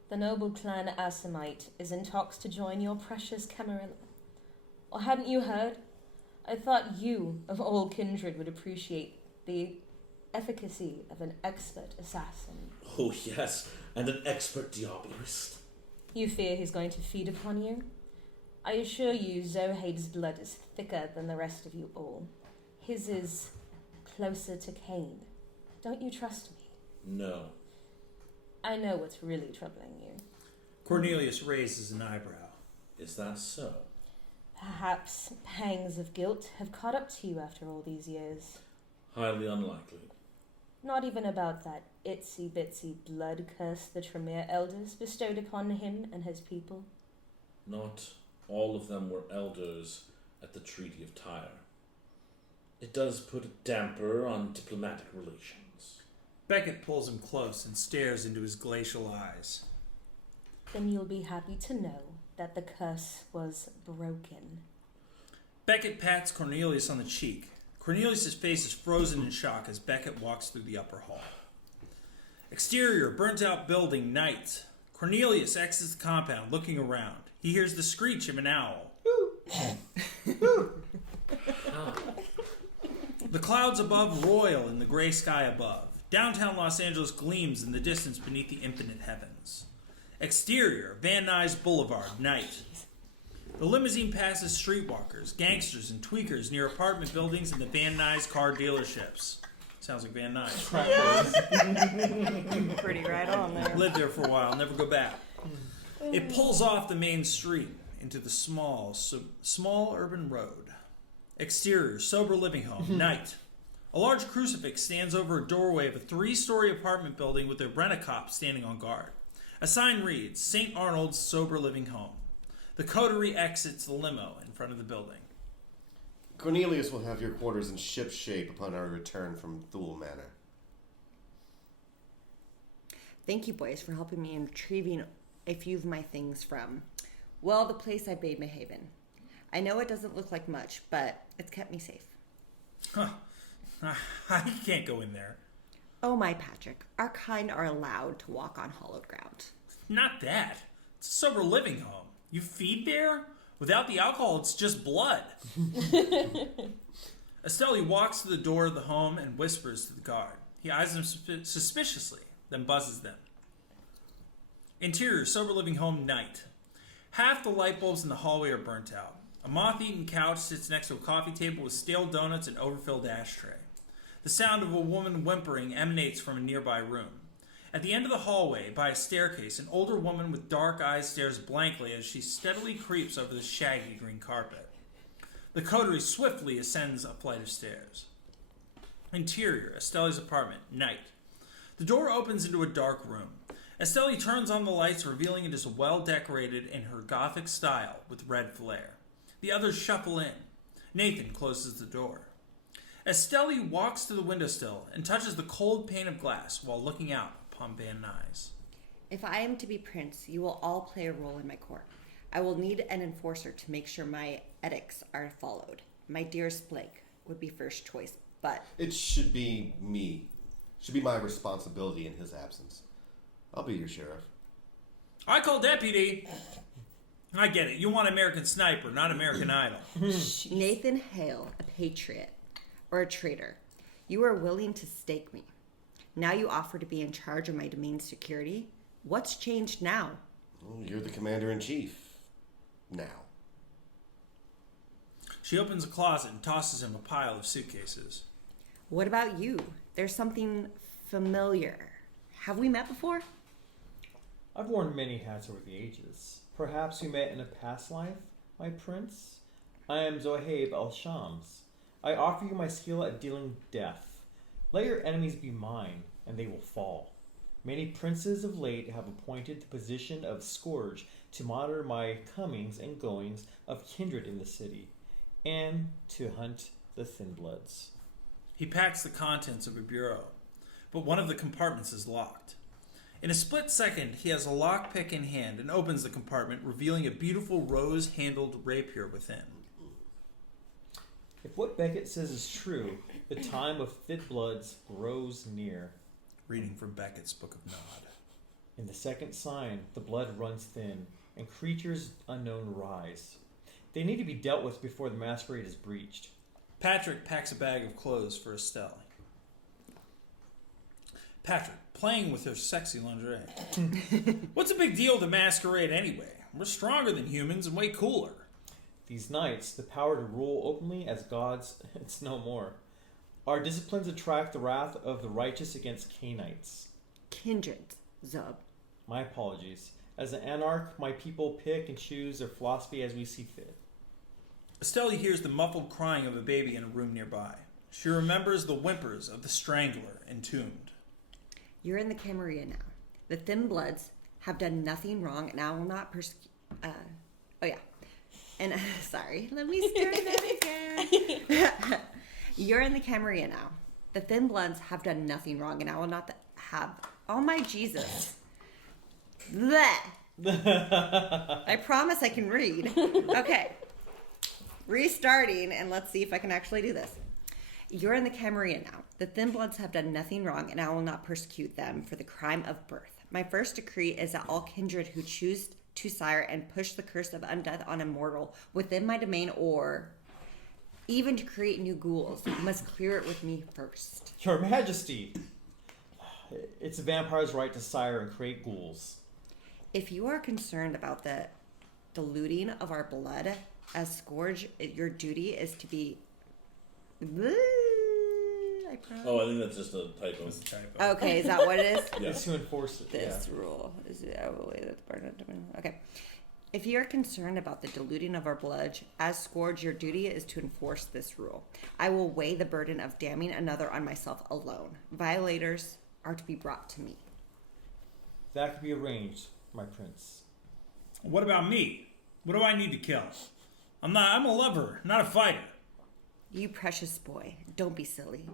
The noble clan Assamite is in talks to join your precious Camarilla. Or hadn't you heard? I thought you, of all kindred, would appreciate the efficacy of an expert assassin. Oh, yes, and an expert diabolist. You fear he's going to feed upon you? I assure you Zohaib's blood is thicker than the rest of you all. His is closer to Cain. Don't you trust me? No. I know what's really troubling you. Cornelius raises an eyebrow. Is that so? Perhaps pangs of guilt have caught up to you after all these years. Highly unlikely. Not even about that itsy-bitsy blood curse the Tremere elders bestowed upon him and his people. Not all of them were elders at the Treaty of Tyre. It does put a damper on diplomatic relations. Beckett pulls him close and stares into his glacial eyes. Then you'll be happy to know that the curse was broken. Beckett pats Cornelius on the cheek. Cornelius' face is frozen in shock as Beckett walks through the upper hall. Exterior, burnt-out building, night. Cornelius exits the compound, looking around. He hears the screech of an owl. The clouds above roil in the gray sky above. Downtown Los Angeles gleams in the distance beneath the infinite heavens. Exterior, Van Nuys Boulevard, night. The limousine passes streetwalkers, gangsters, and tweakers near apartment buildings and the Van Nuys car dealerships. Sounds like Van Nuys. Pretty right on there. Lived there for a while, never go back. It pulls off the main street into the small urban road. Exterior, sober living home, night. A large crucifix stands over a doorway of a 3-story apartment building with a rent-a-cop standing on guard. A sign reads, St. Arnold's Sober Living Home. The Coterie exits the limo in front of the building. Cornelius will have your quarters in ship shape upon our return from Thule Manor. Thank you, boys, for helping me in retrieving a few of my things from, well, the place I bade my haven. I know it doesn't look like much, but it's kept me safe. Huh. I can't go in there. Oh, my Patrick, our kind are allowed to walk on hallowed ground. Not that. It's a sober living home. You feed there? Without the alcohol, it's just blood. Estelie walks to the door of the home and whispers to the guard. He eyes them suspiciously, then buzzes them. Interior, sober living home, night. Half the light bulbs in the hallway are burnt out. A moth-eaten couch sits next to a coffee table with stale donuts and overfilled ashtray. The sound of a woman whimpering emanates from a nearby room. At the end of the hallway, by a staircase, an older woman with dark eyes stares blankly as she steadily creeps over the shaggy green carpet. The Coterie swiftly ascends a flight of stairs. Interior, Estelie's apartment, night. The door opens into a dark room. Estelie turns on the lights, revealing it is well decorated in her Gothic style with red flare. The others shuffle in. Nathan closes the door. Estelie walks to the windowsill and touches the cold pane of glass while looking out upon Van Nuys. If I am to be prince, you will all play a role in my court. I will need an enforcer to make sure my edicts are followed. My dearest Blake would be first choice, but... It should be me. Should be my responsibility in his absence. I'll be your sheriff. I call deputy. I get it. You want American Sniper, not American Idol. Nathan Hale, a patriot or a traitor. You are willing to stake me. Now you offer to be in charge of my domain's security. What's changed now? Well, you're the commander-in-chief. Now. She opens a closet and tosses him a pile of suitcases. What about you? There's something familiar. Have we met before? I've worn many hats over the ages. Perhaps we met in a past life, my prince? I am Zohaib al-Shams. I offer you my skill at dealing death. Let your enemies be mine, and they will fall. Many princes of late have appointed the position of scourge to monitor my comings and goings of kindred in the city, and to hunt the thin bloods. He packs the contents of a bureau, but one of the compartments is locked. In a split second, he has a lockpick in hand and opens the compartment, revealing a beautiful rose-handled rapier within. If what Beckett says is true, the time of thin bloods grows near. Reading from Beckett's Book of Nod. In the second sign, the blood runs thin, and creatures unknown rise. They need to be dealt with before the masquerade is breached. Patrick packs a bag of clothes for Estelie. Patrick, playing with her sexy lingerie. What's a big deal with the masquerade anyway? We're stronger than humans and way cooler. These knights, the power to rule openly as gods, it's no more. Our disciplines attract the wrath of the righteous against Canaanites. Kindred. Zohaib. My apologies. As an anarch, my people pick and choose their philosophy as we see fit. Estelie hears the muffled crying of a baby in a room nearby. She remembers the whimpers of the strangler entombed. You're in the Camarilla now. The Thin Bloods have done nothing wrong, and I will not persecute. Sorry, let me start that again. You're in the Camarilla now. The Thin Bloods have done nothing wrong, and I will not have. Oh my Jesus. Blech. I promise I can read. Okay. Restarting, and let's see if I can actually do this. You're in the Camarilla now. The Thin Bloods have done nothing wrong, and I will not persecute them for the crime of birth. My first decree is that all kindred who choose to sire and push the curse of undeath on a mortal within my domain, or even to create new ghouls, must clear it with me first. Your Majesty! It's a vampire's right to sire and create ghouls. If you are concerned about the diluting of our blood as scourge, your duty is to be... Oh, I think that's just a typo. Okay, is that what it is? Yeah. It's to enforce it. This rule is okay. If you are concerned about the diluting of our blood as scourge, your duty is to enforce this rule. I will weigh the burden of damning another on myself alone. Violators are to be brought to me. That could be arranged, my prince. What about me? What do I need to kill? I'm a lover, not a fighter. You precious boy, don't be silly.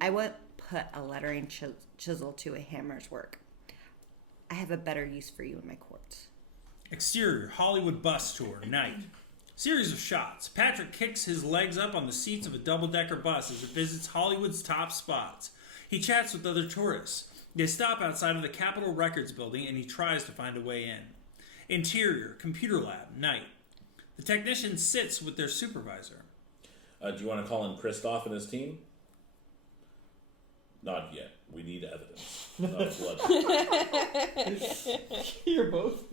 I won't put a lettering chisel to a hammer's work. I have a better use for you in my court. Exterior, Hollywood bus tour, night. Series of shots. Patrick kicks his legs up on the seats of a double-decker bus as it visits Hollywood's top spots. He chats with other tourists. They stop outside of the Capitol Records building and he tries to find a way in. Interior, computer lab, night. The technician sits with their supervisor. Do you want to call in Christoph and his team? Not yet. We need evidence. Not blood. You're both.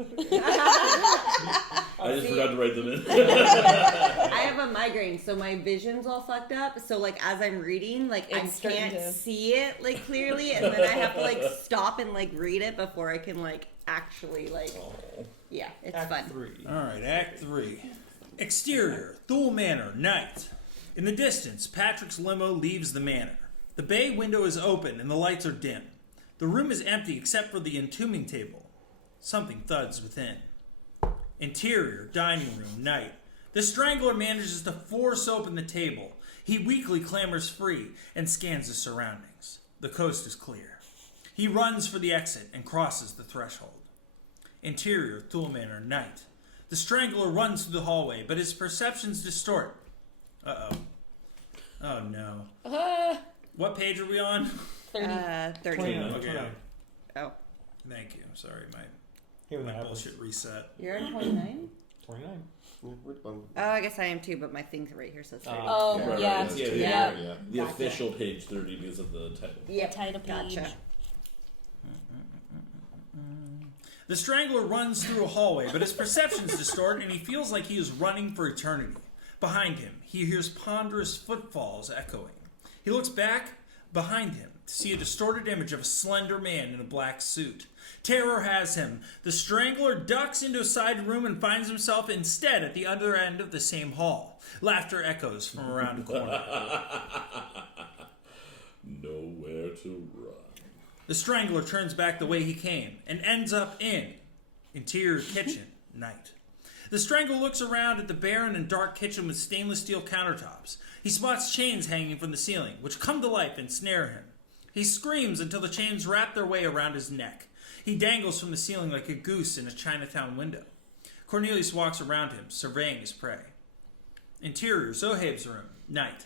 I just forgot to write them in. I have a migraine, so my vision's all fucked up. So, like, as I'm reading, like, I can't see it, like, clearly. And then I have to, like, stop and, like, read it before I can, like, actually, like... Yeah, it's Act fun. 3. All right, Act 3. Exterior, Thule Manor, night. In the distance, Patrick's limo leaves the manor. The bay window is open and the lights are dim. The room is empty except for the entombing table. Something thuds within. Interior, dining room, night. The strangler manages to force open the table. He weakly clambers free and scans his surroundings. The coast is clear. He runs for the exit and crosses the threshold. Interior, Thule Manor, night. The strangler runs through the hallway, but his perceptions distort. Uh-oh. Oh, no. What page are we on? 30. 29. Okay. Oh. Thank you. Sorry, Here my we bullshit reset. You're at 29? 29. Oh, I guess I am too, but my thing right here says 30. Oh, Right, yeah. right, Yeah. The official page 30 because of the title. Yeah, Title page. gotcha. The strangler runs through a hallway, but his perceptions distort and he feels like he is running for eternity. Behind him, he hears ponderous footfalls echoing. He looks back behind him to see a distorted image of a slender man in a black suit. Terror has him. The strangler ducks into a side room and finds himself instead at the other end of the same hall. Laughter echoes from around a corner. Nowhere to run. The strangler turns back the way he came and ends up in interior kitchen, night. The strangler looks around at the barren and dark kitchen with stainless steel countertops. He spots chains hanging from the ceiling, which come to life and snare him. He screams until the chains wrap their way around his neck. He dangles from the ceiling like a goose in a Chinatown window. Cornelius walks around him, surveying his prey. Interior, Zohaib's room, night.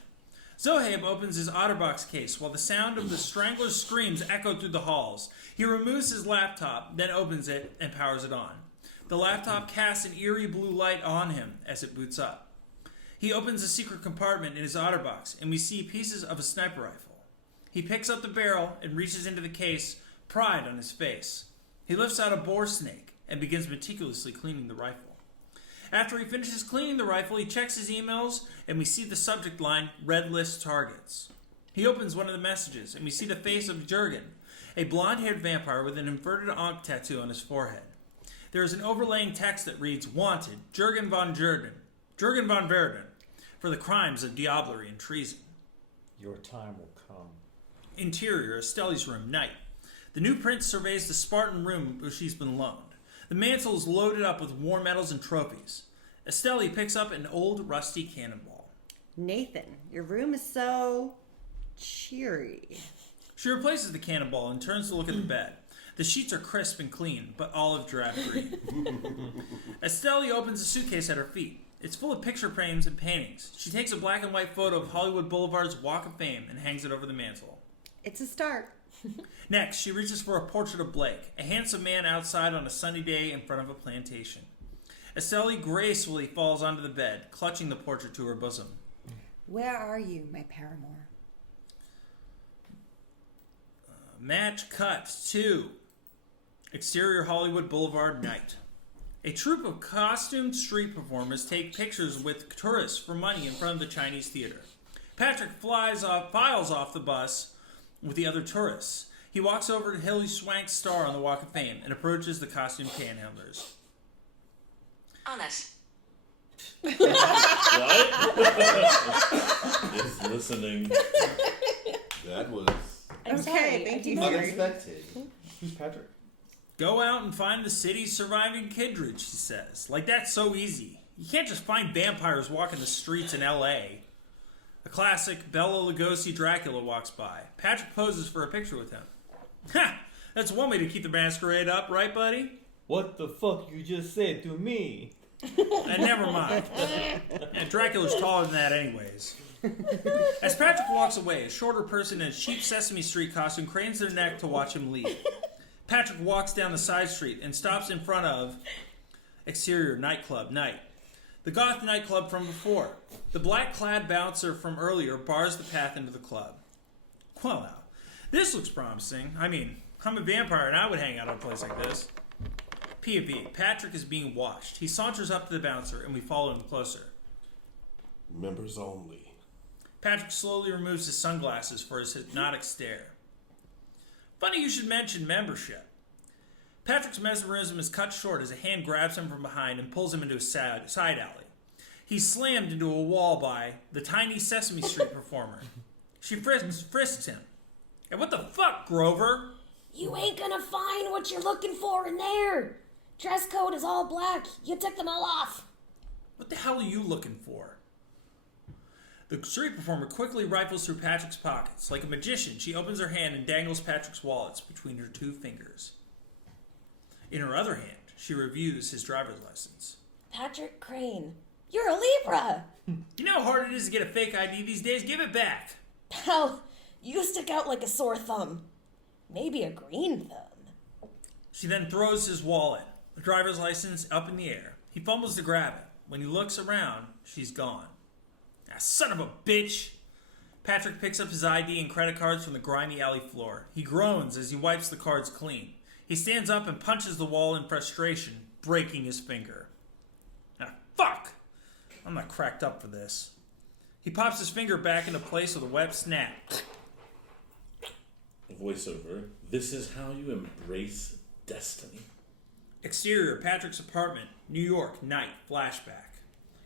Zohaib opens his OtterBox case while the sound of the strangler's screams echo through the halls. He removes his laptop, then opens it and powers it on. The laptop casts an eerie blue light on him as it boots up. He opens a secret compartment in his OtterBox, and we see pieces of a sniper rifle. He picks up the barrel and reaches into the case, pride on his face. He lifts out a boar snake and begins meticulously cleaning the rifle. After he finishes cleaning the rifle, he checks his emails, and we see the subject line, Red List Targets. He opens one of the messages, and we see the face of Jurgen. a blonde-haired vampire with an inverted ankh tattoo on his forehead. There is an overlaying text that reads, Wanted, Jurgen von Verden, for the crimes of diablerie and treason. Your time will come. Interior, Estelie's room, night. The new prince surveys the Spartan room where she's been loaned. The mantle is loaded up with war medals and trophies. Estelie picks up an old, rusty cannonball. Nathan, your room is so cheery. She replaces the cannonball and turns to look at the bed. The sheets are crisp and clean, but olive drab green. Estelie opens a suitcase at her feet. It's full of picture frames and paintings. She takes a black and white photo of Hollywood Boulevard's Walk of Fame and hangs it over the mantle. It's a start. Next, she reaches for a portrait of Blake, a handsome man outside on a sunny day in front of a plantation. Estelie gracefully falls onto the bed, clutching the portrait to her bosom. Where are you, my paramour? Match cut 2. Exterior Hollywood Boulevard night. A troupe of costumed street performers take pictures with tourists for money in front of the Chinese theater. Patrick files off the bus with the other tourists. He walks over to Hilary Swank's star on the Walk of Fame and approaches the costume panhandlers. Honest. What? It's listening. That was I'm Okay, sorry, thank I you, didn't- Mary. unexpected. Who's Patrick? Go out and find the city's surviving kindred, she says. Like that's so easy. You can't just find vampires walking the streets in L.A. A classic Bela Lugosi Dracula walks by. Patrick poses for a picture with him. Ha! That's one way to keep the masquerade up, right, buddy? What the fuck you just said to me? And never mind. And Dracula's taller than that anyways. As Patrick walks away, a shorter person in a cheap Sesame Street costume cranes their neck to watch him leave. Patrick walks down the side street and stops in front of exterior nightclub night. The goth nightclub from before. The black-clad bouncer from earlier bars the path into the club. Well now, this looks promising. I mean, I'm a vampire and I would hang out at a place like this. P.O.V. Patrick is being watched. He saunters up to the bouncer and we follow him closer. Members only. Patrick slowly removes his sunglasses for his hypnotic stare. Funny you should mention membership. Patrick's mesmerism is cut short as a hand grabs him from behind and pulls him into a side alley. He's slammed into a wall by the tiny Sesame Street performer. She frisks him. And what the fuck, Grover? You ain't gonna find what you're looking for in there. Dress code is all black. You took them all off. What the hell are you looking for? The street performer quickly rifles through Patrick's pockets. Like a magician, she opens her hand and dangles Patrick's wallets between her two fingers. In her other hand, she reviews his driver's license. Patrick Crane, you're a Libra. You know how hard it is to get a fake ID these days? Give it back. Pal, you stick out like a sore thumb. Maybe a green thumb. She then throws his wallet, the driver's license, up in the air. He fumbles to grab it. When he looks around, she's gone. Ah, son of a bitch! Patrick picks up his ID and credit cards from the grimy alley floor. He groans as he wipes the cards clean. He stands up and punches the wall in frustration, breaking his finger. Ah, fuck! I'm not cracked up for this. He pops his finger back into place with a wet snap. Voiceover. This is how you embrace destiny. Exterior, Patrick's apartment, New York, night, flashback.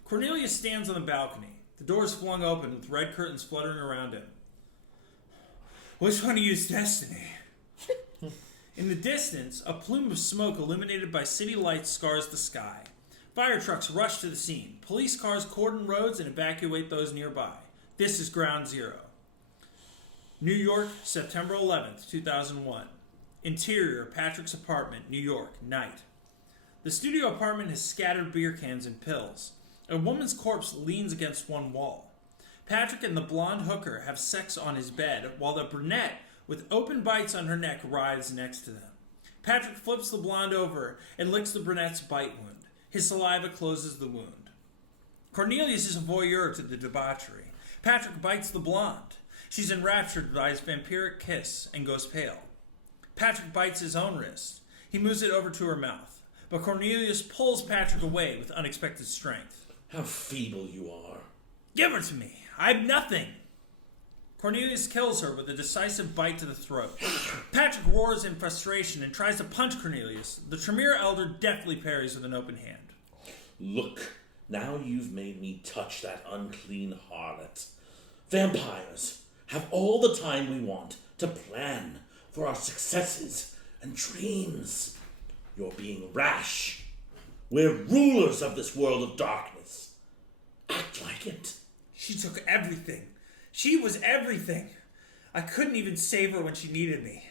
Cornelius stands on the balcony. The door is flung open with red curtains fluttering around him. Which one of you is destiny? In the distance, a plume of smoke illuminated by city lights scars the sky. Fire trucks rush to the scene. Police cars cordon roads and evacuate those nearby. This is Ground Zero. New York, September 11th, 2001. Interior, Patrick's apartment, New York, night. The studio apartment has scattered beer cans and pills. A woman's corpse leans against one wall. Patrick and the blonde hooker have sex on his bed, while the brunette with open bites on her neck writhes next to them. Patrick flips the blonde over and licks the brunette's bite wound. His saliva closes the wound. Cornelius is a voyeur to the debauchery. Patrick bites the blonde. She's enraptured by his vampiric kiss and goes pale. Patrick bites his own wrist. He moves it over to her mouth. But Cornelius pulls Patrick away with unexpected strength. How feeble you are. Give her to me. I have nothing. Cornelius kills her with a decisive bite to the throat. Patrick roars in frustration and tries to punch Cornelius. The Tremere Elder deftly parries with an open hand. Look, now you've made me touch that unclean harlot. Vampires have all the time we want to plan for our successes and dreams. You're being rash. We're rulers of this world of darkness. Act like it. She took everything. She was everything. I couldn't even save her when she needed me.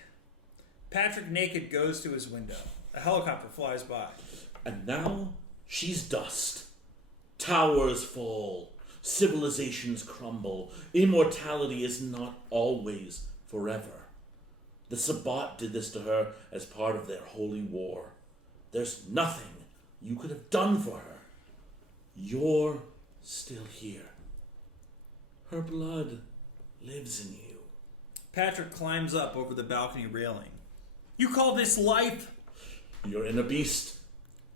Patrick, naked, goes to his window. A helicopter flies by. And now she's dust. Towers fall. Civilizations crumble. Immortality is not always forever. The Sabbat did this to her as part of their holy war. There's nothing you could have done for her. You're still here. Her blood lives in you. Patrick climbs up over the balcony railing. You call this life? Your inner beast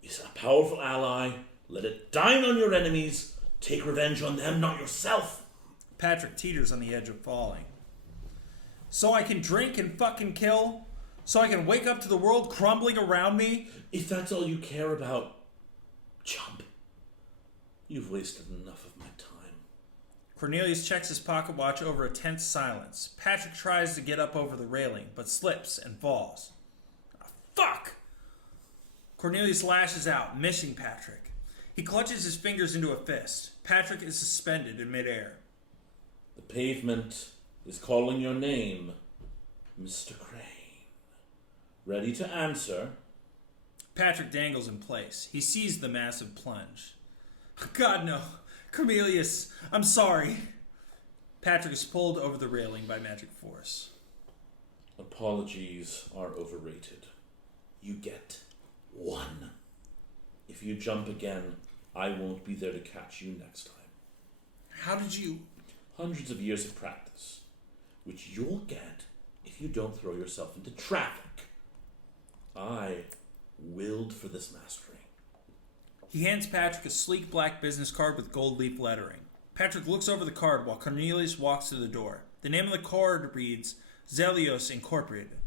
is a powerful ally. Let it dine on your enemies. Take revenge on them, not yourself. Patrick teeters on the edge of falling. So I can drink and fucking kill? So I can wake up to the world crumbling around me? If that's all you care about, chump, you've wasted enough of my time. Cornelius checks his pocket watch over a tense silence. Patrick tries to get up over the railing, but slips and falls. Oh, fuck! Cornelius lashes out, missing Patrick. He clutches his fingers into a fist. Patrick is suspended in midair. The pavement is calling your name, Mr. Crane. Ready to answer? Patrick dangles in place. He sees the massive plunge. God, no. Cornelius, I'm sorry. Patrick is pulled over the railing by magic force. Apologies are overrated. You get one. If you jump again, I won't be there to catch you next time. How did you... Hundreds of years of practice, which you'll get if you don't throw yourself into traffic. I willed for this mastery. He hands Patrick a sleek black business card with gold leaf lettering. Patrick looks over the card while Cornelius walks to the door. The name of the card reads, Zelios Incorporated.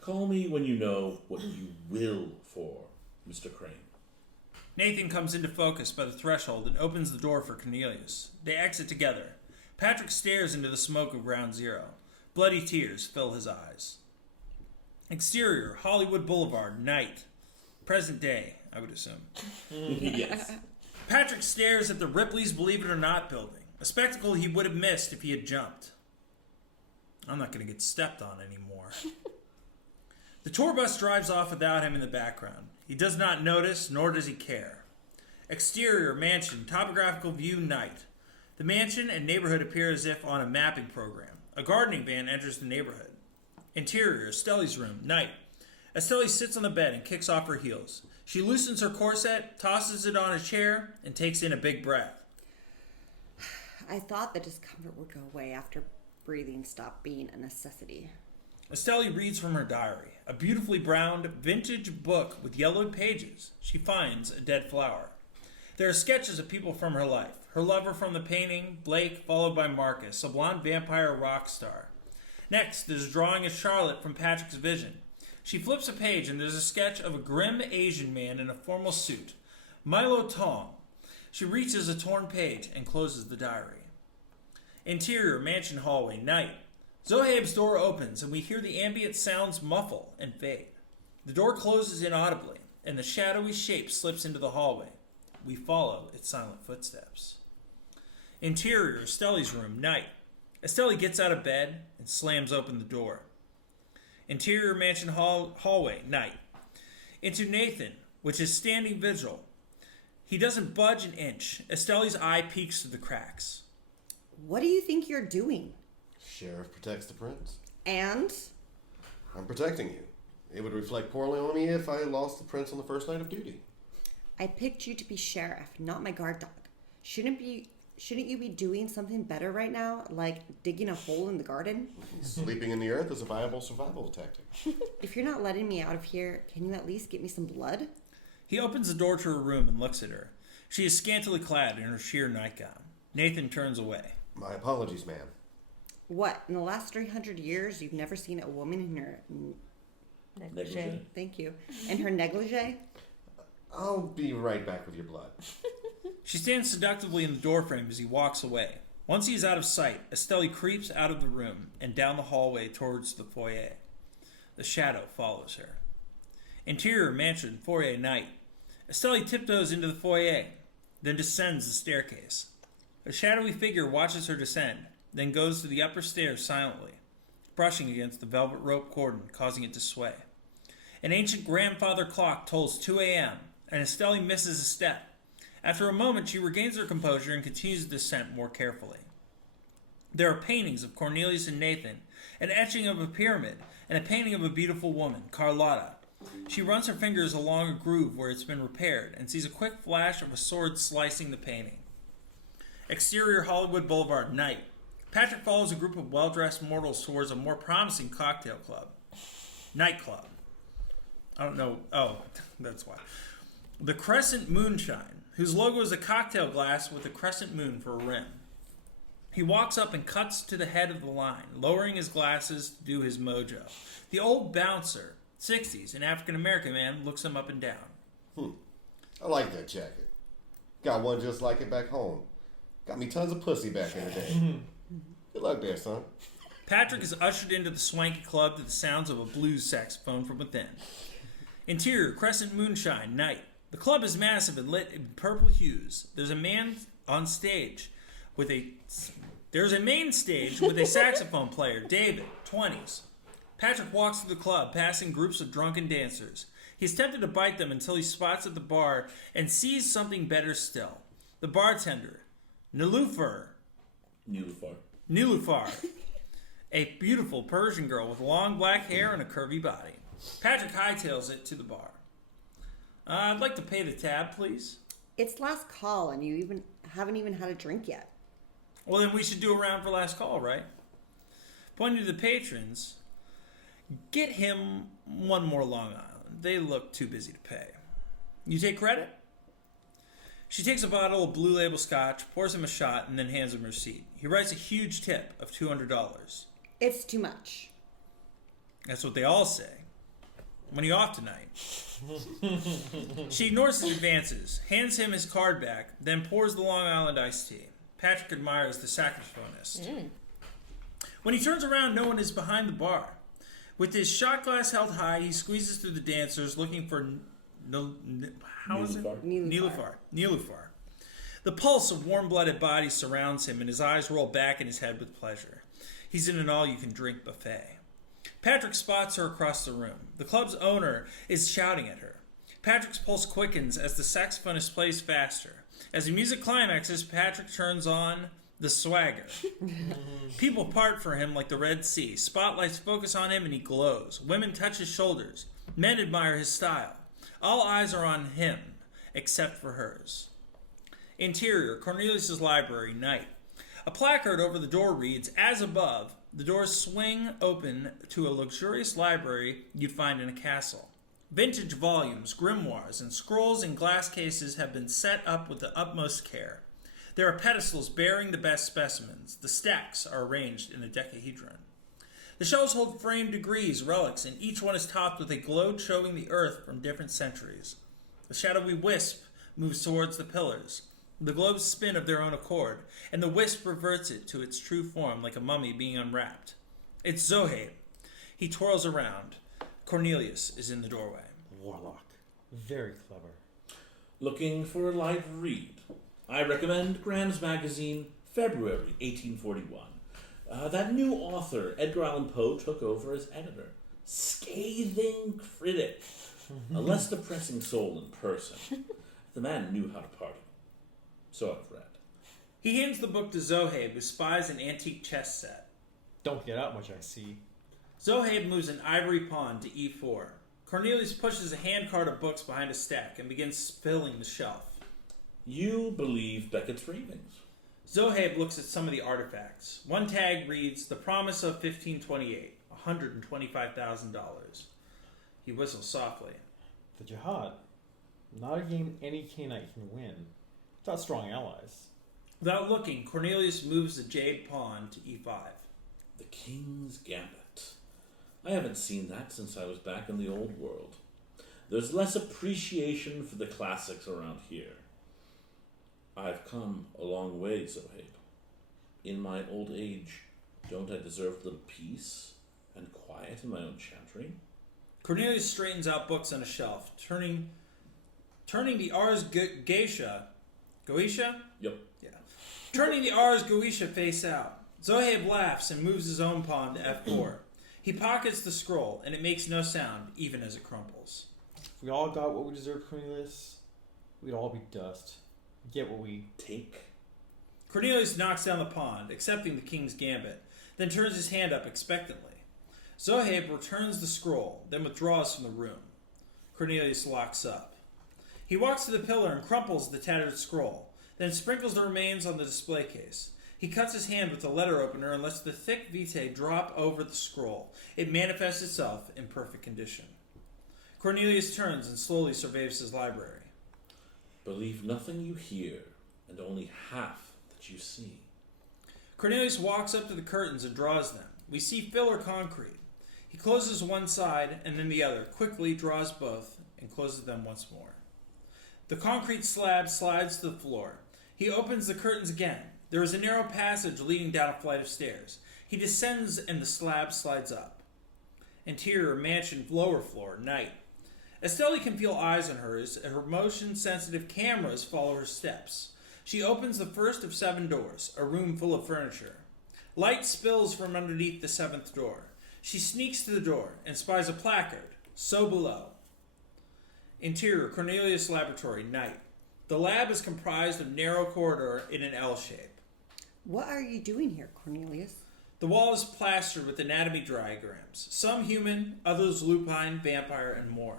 Call me when you know what you will for, Mr. Crane. Nathan comes into focus by the threshold and opens the door for Cornelius. They exit together. Patrick stares into the smoke of Ground Zero. Bloody tears fill his eyes. Exterior, Hollywood Boulevard, night. Present day, I would assume. Yes. Patrick stares at the Ripley's Believe It or Not building, a spectacle he would have missed if he had jumped. I'm not going to get stepped on anymore. The tour bus drives off without him in the background. He does not notice, nor does he care. Exterior, mansion, topographical view, night. The mansion and neighborhood appear as if on a mapping program. A gardening van enters the neighborhood. Interior, Estelie's room, night. Estelie sits on the bed and kicks off her heels. She loosens her corset, tosses it on a chair, and takes in a big breath. I thought the discomfort would go away after breathing stopped being a necessity. Estelie reads from her diary, a beautifully browned, vintage book with yellowed pages. She finds a dead flower. There are sketches of people from her life. Her lover from the painting, Blake, followed by Marcus, a blonde vampire rock star. Next, there's a drawing of Charlotte from Patrick's vision. She flips a page and there's a sketch of a grim Asian man in a formal suit. Milo Tong. She reaches a torn page and closes the diary. Interior, mansion hallway, night. Zohaib's door opens and we hear the ambient sounds muffle and fade. The door closes inaudibly and the shadowy shape slips into the hallway. We follow its silent footsteps. Interior, Estelie's room, night. Estelie gets out of bed and slams open the door. Interior mansion hallway, night. Into Nathan, which is standing vigil. He doesn't budge an inch. Estelie's eye peeks through the cracks. What do you think you're doing? Sheriff protects the prince. And? I'm protecting you. It would reflect poorly on me if I lost the prince on the first night of duty. I picked you to be sheriff, not my guard dog. Shouldn't you be doing something better right now, like digging a hole in the garden? Sleeping in the earth is a viable survival tactic. If you're not letting me out of here, can you at least get me some blood? He opens the door to her room and looks at her. She is scantily clad in her sheer nightgown. Nathan turns away. My apologies, ma'am. What, in the last 300 years, you've never seen a woman in her... Negligee. Thank you. In her negligee? I'll be right back with your blood. She stands seductively in the doorframe as he walks away. Once he is out of sight, Estelie creeps out of the room and down the hallway towards the foyer. The shadow follows her. Interior mansion, foyer night. Estelie tiptoes into the foyer, then descends the staircase. A shadowy figure watches her descend, then goes to the upper stairs silently, brushing against the velvet rope cordon, causing it to sway. An ancient grandfather clock tolls 2 a.m., and Estelie misses a step. After a moment, she regains her composure and continues the descent more carefully. There are paintings of Cornelius and Nathan, an etching of a pyramid, and a painting of a beautiful woman, Carlotta. She runs her fingers along a groove where it's been repaired and sees a quick flash of a sword slicing the painting. Exterior Hollywood Boulevard, night. Patrick follows a group of well-dressed mortals towards a more promising cocktail club. Nightclub. I don't know. Oh, that's why. The Crescent Moonshine, whose logo is a cocktail glass with a crescent moon for a rim. He walks up and cuts to the head of the line, lowering his glasses to do his mojo. The old bouncer, 60s, an African-American man, looks him up and down. I like that jacket. Got one just like it back home. Got me tons of pussy back in the day. Good luck there, son. Patrick is ushered into the swanky club to the sounds of a blues saxophone from within. Interior, Crescent Moonshine, night. The club is massive and lit in purple hues. There's a man on stage with a... There's a main stage with a saxophone player, David, 20s. Patrick walks through the club, passing groups of drunken dancers. He's tempted to bite them until he spots at the bar and sees something better still. The bartender, Nilufar, a beautiful Persian girl with long black hair and a curvy body. Patrick hightails it to the bar. I'd like to pay the tab, please. It's last call, and you haven't even had a drink yet. Well, then we should do a round for last call, right? Pointing to the patrons, get him one more Long Island. They look too busy to pay. You take credit? She takes a bottle of Blue Label scotch, pours him a shot, and then hands him her receipt. He writes a huge tip of $200. It's too much. That's what they all say. When are you off tonight? She ignores his advances, hands him his card back, then pours the Long Island iced tea. Patrick admires the saxophonist. When he turns around, no one is behind the bar. With his shot glass held high, he squeezes through the dancers, looking for Nilufar. The pulse of warm-blooded bodies surrounds him, and his eyes roll back in his head with pleasure. He's in an all-you-can-drink buffet. Patrick spots her across the room. The club's owner is shouting at her. Patrick's pulse quickens as the saxophonist plays faster. As the music climaxes, Patrick turns on the swagger. People part for him like the Red Sea. Spotlights focus on him and he glows. Women touch his shoulders. Men admire his style. All eyes are on him, except for hers. Interior, Cornelius' library, night. A placard over the door reads, "As above." The doors swing open to a luxurious library you'd find in a castle. Vintage volumes, grimoires, and scrolls in glass cases have been set up with the utmost care. There are pedestals bearing the best specimens. The stacks are arranged in a decahedron. The shelves hold framed degrees, relics, and each one is topped with a globe showing the earth from different centuries. The shadowy wisp moves towards the pillars. The globes spin of their own accord, and the wisp reverts it to its true form like a mummy being unwrapped. It's Zohaib. He twirls around. Cornelius is in the doorway. Warlock. Very clever. Looking for a light read? I recommend Graham's Magazine, February 1841. That new author, Edgar Allan Poe, took over as editor. Scathing critic. A less depressing soul in person. The man knew how to party. So I've read. He hands the book to Zohaib, who spies an antique chess set. Don't get out much, I see. Zohaib moves an ivory pawn to e4. Cornelius pushes a handcart of books behind a stack and begins filling the shelf. You believe Beckett's ravings. Zohaib looks at some of the artifacts. One tag reads, "The Promise of 1528, $125,000. He whistles softly. The Jihad. Not a game any Canaanite can win. Without strong allies. Without looking, Cornelius moves the jade pawn to e5. The King's Gambit. I haven't seen that since I was back in the old world. There's less appreciation for the classics around here. I've come a long way, Zohaib. In my old age, don't I deserve a little peace and quiet in my own chantry? Cornelius straightens out books on a shelf, turning the Ars Goetia. Goetia? Yep. Yeah. Turning the Ars Goetia face out. Zohaib laughs and moves his own pawn to F4. He pockets the scroll, and it makes no sound, even as it crumples. If we all got what we deserved, Cornelius, we'd all be dust. Get what we Take. Cornelius knocks down the pawn, accepting the King's Gambit, then turns his hand up expectantly. Zohaib returns the scroll, then withdraws from the room. Cornelius locks up. He walks to the pillar and crumples the tattered scroll, then sprinkles the remains on the display case. He cuts his hand with the letter opener and lets the thick vitae drop over the scroll. It manifests itself in perfect condition. Cornelius turns and slowly surveys his library. Believe nothing you hear, and only half that you see. Cornelius walks up to the curtains and draws them. We see filler concrete. He closes one side and then the other, quickly draws both, and closes them once more. The concrete slab slides to the floor. He opens the curtains again. There is a narrow passage leading down a flight of stairs. He descends and the slab slides up. Interior mansion, lower floor, night. Estelie can feel eyes on her as her motion-sensitive cameras follow her steps. She opens the first of 7 doors, a room full of furniture. Light spills from underneath the 7th door. She sneaks to the door and spies a placard, so below. Interior, Cornelius Laboratory, night. The lab is comprised of narrow corridor in an L shape. What are you doing here, Cornelius? The wall is plastered with anatomy diagrams, some human, others lupine, vampire, and more.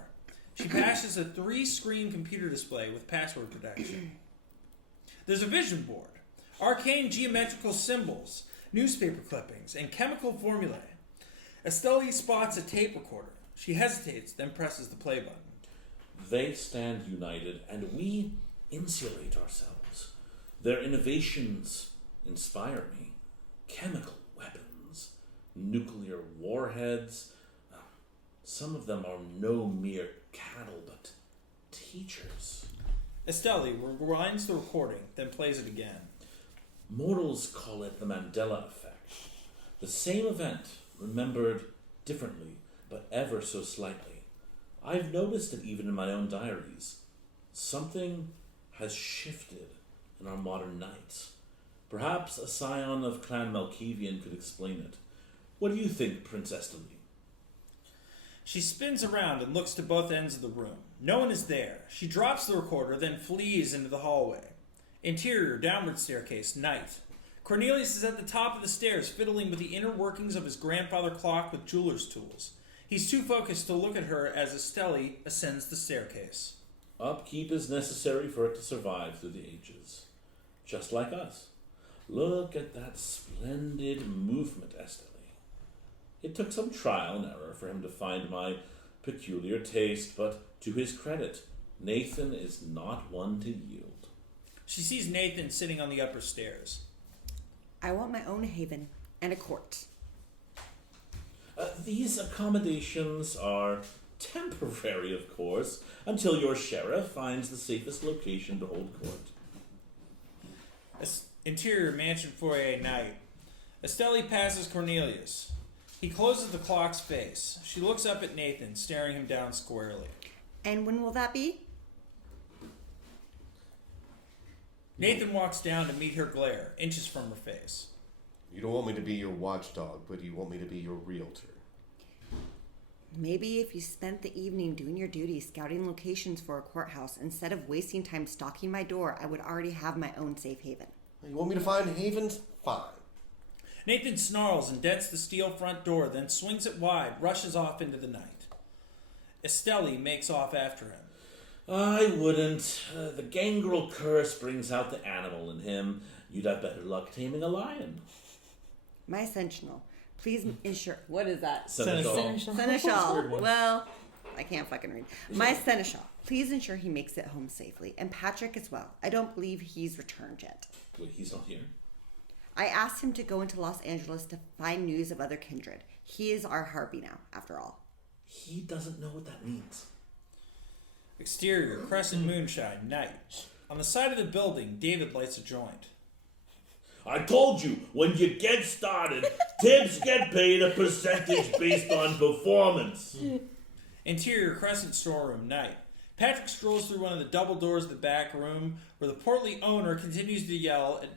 She passes a 3-screen computer display with password protection. There's a vision board, arcane geometrical symbols, newspaper clippings, and chemical formulae. Estelie spots a tape recorder. She hesitates, then presses the play button. They stand united, and we insulate ourselves. Their innovations inspire me. Chemical weapons, nuclear warheads. Some of them are no mere cattle, but teachers. Estelie rewinds the recording, then plays it again. Mortals call it the Mandela effect. The same event, remembered differently, but ever so slightly. I've noticed it even in my own diaries. Something has shifted in our modern nights. Perhaps a scion of Clan Malkavian could explain it. What do you think, Prince Estelie? She spins around and looks to both ends of the room. No one is there. She drops the recorder, then flees into the hallway. Interior, downward staircase, night. Cornelius is at the top of the stairs, fiddling with the inner workings of his grandfather clock with jeweler's tools. He's too focused to look at her as Estelie ascends the staircase. Upkeep is necessary for it to survive through the ages. Just like us. Look at that splendid movement, Estelie. It took some trial and error for him to find my peculiar taste, but to his credit, Nathan is not one to yield. She sees Nathan sitting on the upper stairs. I want my own haven and a court. These accommodations are temporary, of course, until your sheriff finds the safest location to hold court. Interior mansion foyer, night. Estelie passes Cornelius. He closes the clock's face. She looks up at Nathan, staring him down squarely. And when will that be? Nathan walks down to meet her glare, inches from her face. You don't want me to be your watchdog, but you want me to be your realtor. Maybe if you spent the evening doing your duty scouting locations for a courthouse instead of wasting time stalking my door, I would already have my own safe haven. You want me to find havens? Fine. Nathan snarls and dents the steel front door, then swings it wide, rushes off into the night. Estelie makes off after him. I wouldn't. The gangrel curse brings out the animal in him. You'd have better luck taming a lion. My sentinel, please ensure... What is that? Seneschal. Seneschal. Well, I can't fucking read. My seneschal, please ensure he makes it home safely. And Patrick as well. I don't believe he's returned yet. Wait, he's not here? I asked him to go into Los Angeles to find news of other kindred. He is our Harpy now, after all. He doesn't know what that means. Exterior, crescent moonshine, night. On the side of the building, David lights a joint. I told you, when you get started, tips get paid a percentage based on performance. Interior, crescent storeroom, night. Patrick strolls through one of the double doors of the back room, where the portly owner continues to yell at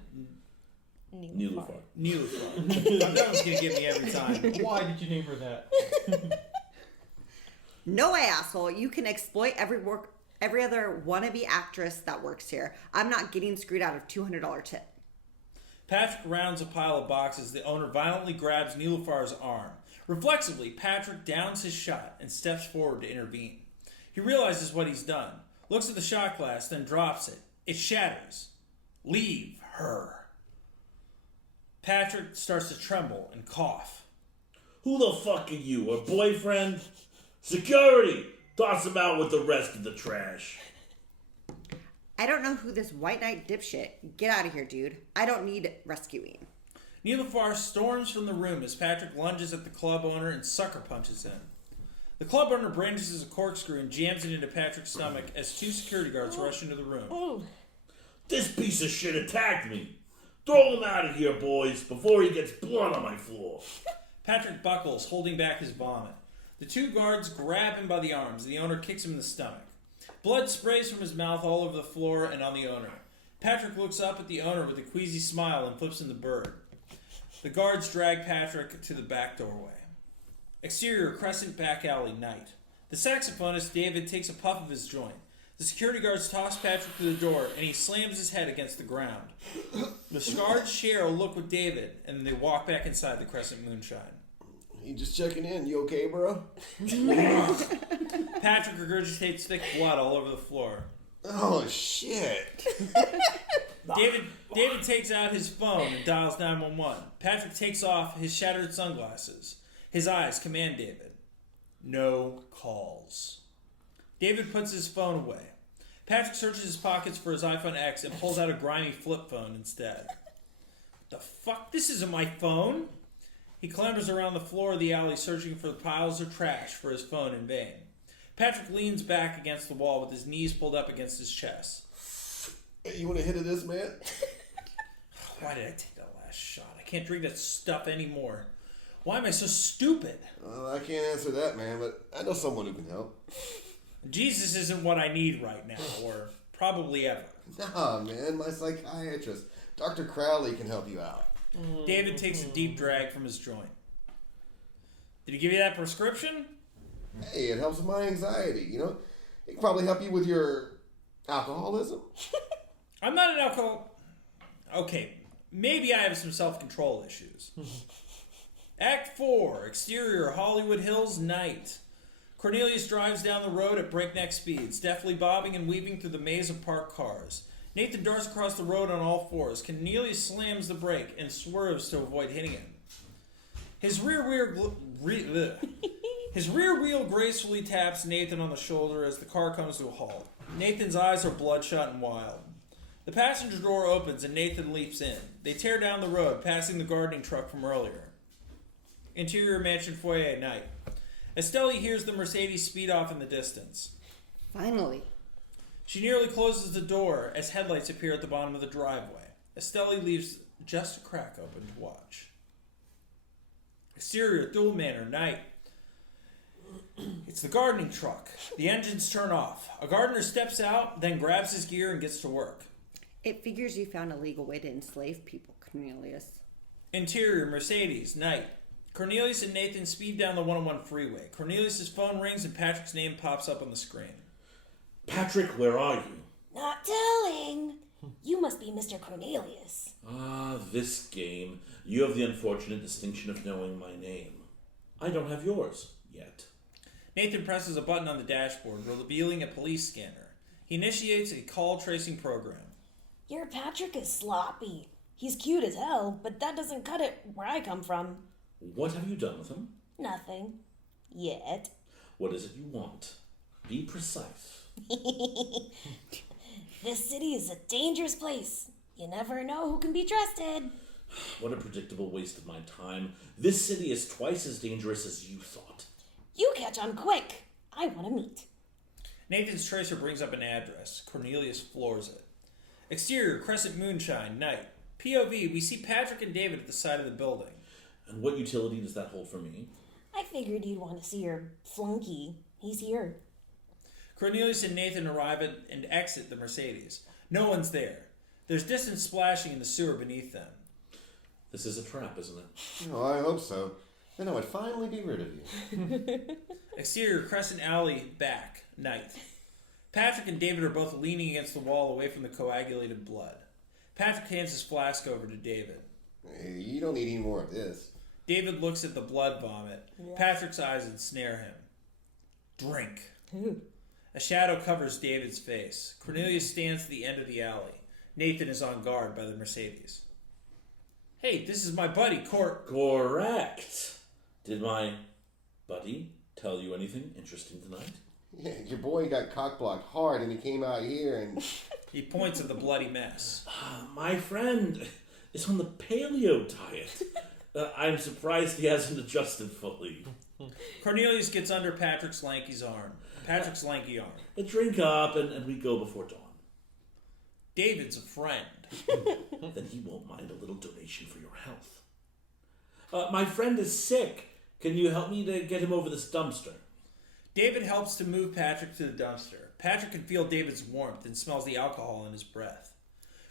Nilufar. That one's going to get me every time. Why did you name her that? No way, asshole. You can exploit every other wannabe actress that works here. I'm not getting screwed out of $200 tip. Patrick rounds a pile of boxes. The owner violently grabs Nilufar's arm. Reflexively, Patrick downs his shot and steps forward to intervene. He realizes what he's done, looks at the shot glass, then drops it. It shatters. Leave her. Patrick starts to tremble and cough. Who the fuck are you, her boyfriend? Security! Toss him out with the rest of the trash. I don't know who this white knight dipshit. Get out of here, dude. I don't need rescuing. Nilufar storms from the room as Patrick lunges at the club owner and sucker punches him. The club owner brandishes a corkscrew and jams it into Patrick's stomach as two security guards rush into the room. This piece of shit attacked me. Throw him out of here, boys, before he gets blood on my floor. Patrick buckles, holding back his vomit. The two guards grab him by the arms, and the owner kicks him in the stomach. Blood sprays from his mouth all over the floor and on the owner. Patrick looks up at the owner with a queasy smile and flips him the bird. The guards drag Patrick to the back doorway. Exterior, crescent back alley, night. The saxophonist, David, takes a puff of his joint. The security guards toss Patrick to the door, and he slams his head against the ground. The guards share a look with David, and then they walk back inside the crescent moonshine. You just checking in. You okay, bro? Patrick regurgitates thick blood all over the floor. Oh, shit. David takes out his phone and dials 911. Patrick takes off his shattered sunglasses. His eyes command David. No calls. David puts his phone away. Patrick searches his pockets for his iPhone X and pulls out a grimy flip phone instead. The fuck? This isn't my phone! He clambers around the floor of the alley searching for piles of trash for his phone in vain. Patrick leans back against the wall with his knees pulled up against his chest. Hey, you want a hit of this, man? Why did I take that last shot? I can't drink that stuff anymore. Why am I so stupid? Well, I can't answer that, man, but I know someone who can help. Jesus isn't what I need right now, or probably ever. Nah, man, my psychiatrist, Dr. Crowley, can help you out. David takes a deep drag from his joint. Did he give you that prescription? Hey, it helps with my anxiety, you know? It can probably help you with your alcoholism. I'm not an alcohol... Okay, maybe I have some self-control issues. Act 4, exterior, Hollywood Hills, night. Cornelius drives down the road at breakneck speeds, deftly bobbing and weaving through the maze of parked cars. Nathan darts across the road on all fours. Cornelius slams the brake and swerves to avoid hitting him. His rear wheel gracefully taps Nathan on the shoulder as the car comes to a halt. Nathan's eyes are bloodshot and wild. The passenger door opens and Nathan leaps in. They tear down the road, passing the gardening truck from earlier. Interior mansion foyer at night. Estelie hears the Mercedes speed off in the distance. Finally. She nearly closes the door as headlights appear at the bottom of the driveway. Estelie leaves just a crack open to watch. Exterior, Thule Manor, night. It's the gardening truck. The engines turn off. A gardener steps out, then grabs his gear and gets to work. It figures you found a legal way to enslave people, Cornelius. Interior, Mercedes, night. Cornelius and Nathan speed down the 101 freeway. Cornelius' phone rings and Patrick's name pops up on the screen. Patrick, where are you? Not telling. You must be Mr. Cornelius. Ah, this game. You have the unfortunate distinction of knowing my name. I don't have yours, yet. Nathan presses a button on the dashboard, revealing a police scanner. He initiates a call tracing program. Your Patrick is sloppy. He's cute as hell, but that doesn't cut it where I come from. What have you done with him? Nothing. Yet. What is it you want? Be precise. This city is a dangerous place. You never know who can be trusted. What a predictable waste of my time. This city is twice as dangerous as you thought. You catch on quick. I want to meet. Nathan's tracer brings up an address. Cornelius floors it. Exterior, crescent moonshine, night. POV, we see Patrick and David at the side of the building. And what utility does that hold for me? I figured you'd want to see your flunky. He's here. Cornelius and Nathan arrive at and exit the Mercedes. No one's there. There's distant splashing in the sewer beneath them. This is a trap, isn't it? Oh, I hope so. Then I would finally be rid of you. Exterior, Crescent Alley, back, night. Patrick and David are both leaning against the wall away from the coagulated blood. Patrick hands his flask over to David. Hey, you don't need any more of this. David looks at the blood vomit. Yeah. Patrick's eyes ensnare him. Drink. A shadow covers David's face. Cornelius stands at the end of the alley. Nathan is on guard by the Mercedes. Hey, this is my buddy, Correct. Did my buddy tell you anything interesting tonight? Yeah, your boy got cock-blocked hard and he came out here and... He points at the bloody mess. My friend is on the paleo diet. I'm surprised he hasn't adjusted fully. Cornelius gets under Patrick's lanky arm. Drink up and we go before dawn. David's a friend. Then he won't mind a little donation for your health. My friend is sick. Can you help me to get him over this dumpster? David helps to move Patrick to the dumpster. Patrick can feel David's warmth and smells the alcohol in his breath.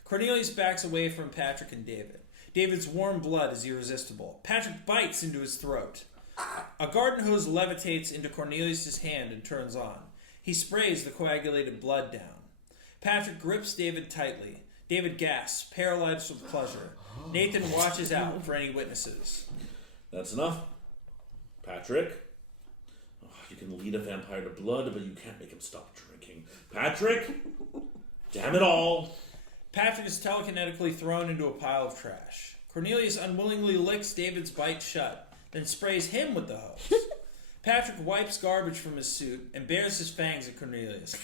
Cornelius backs away from Patrick and David. David's warm blood is irresistible. Patrick bites into his throat. A garden hose levitates into Cornelius' hand and turns on. He sprays the coagulated blood down. Patrick grips David tightly. David gasps, paralyzed with pleasure. Nathan watches out for any witnesses. That's enough. Patrick? Oh, you can lead a vampire to blood, but you can't make him stop drinking. Patrick? Damn it all. Patrick is telekinetically thrown into a pile of trash. Cornelius unwillingly licks David's bite shut, then sprays him with the hose. Patrick wipes garbage from his suit and bares his fangs at Cornelius,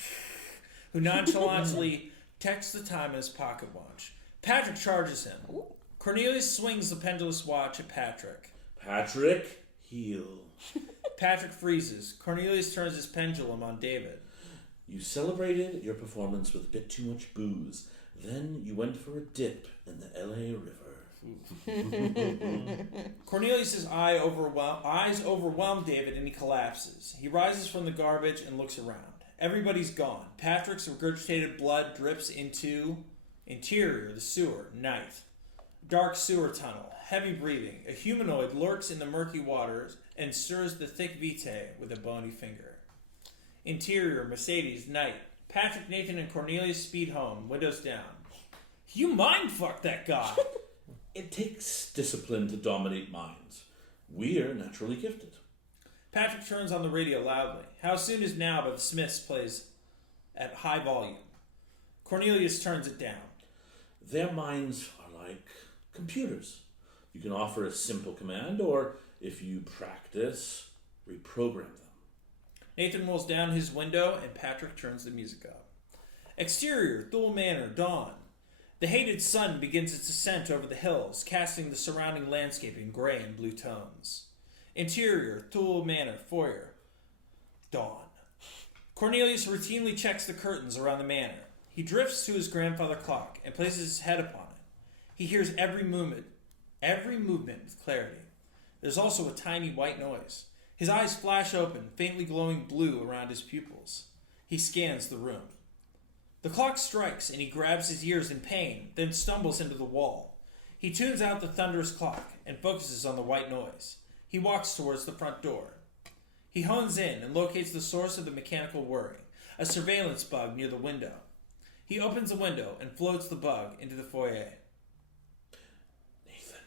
who nonchalantly texts the time in his pocket watch. Patrick charges him. Cornelius swings the pendulous watch at Patrick. Patrick, heal. Patrick freezes. Cornelius turns his pendulum on David. You celebrated your performance with a bit too much booze. Then you went for a dip in the LA River. Cornelius' eyes overwhelm David and he collapses. He rises from the garbage and looks around. Everybody's gone. Patrick's regurgitated blood drips into interior, the sewer, night. Dark sewer tunnel, heavy breathing. A humanoid lurks in the murky waters and stirs the thick vitae with a bony finger. Interior, Mercedes, night. Patrick, Nathan, and Cornelius speed home, windows down. You mind-fucked that guy! It takes discipline to dominate minds. We're naturally gifted. Patrick turns on the radio loudly. How Soon Is Now by the Smiths plays at high volume. Cornelius turns it down. Their minds are like computers. You can offer a simple command, or if you practice, reprogram them. Nathan rolls down his window and Patrick turns the music up. Exterior, Thule Manor, dawn. The hated sun begins its ascent over the hills, casting the surrounding landscape in gray and blue tones. Interior, Thule Manor, foyer, dawn. Cornelius routinely checks the curtains around the manor. He drifts to his grandfather clock and places his head upon it. He hears every movement with clarity. There's also a tiny white noise. His eyes flash open, faintly glowing blue around his pupils. He scans the room. The clock strikes and he grabs his ears in pain, then stumbles into the wall. He tunes out the thunderous clock and focuses on the white noise. He walks towards the front door. He hones in and locates the source of the mechanical whirring, a surveillance bug near the window. He opens the window and floats the bug into the foyer. Nathan,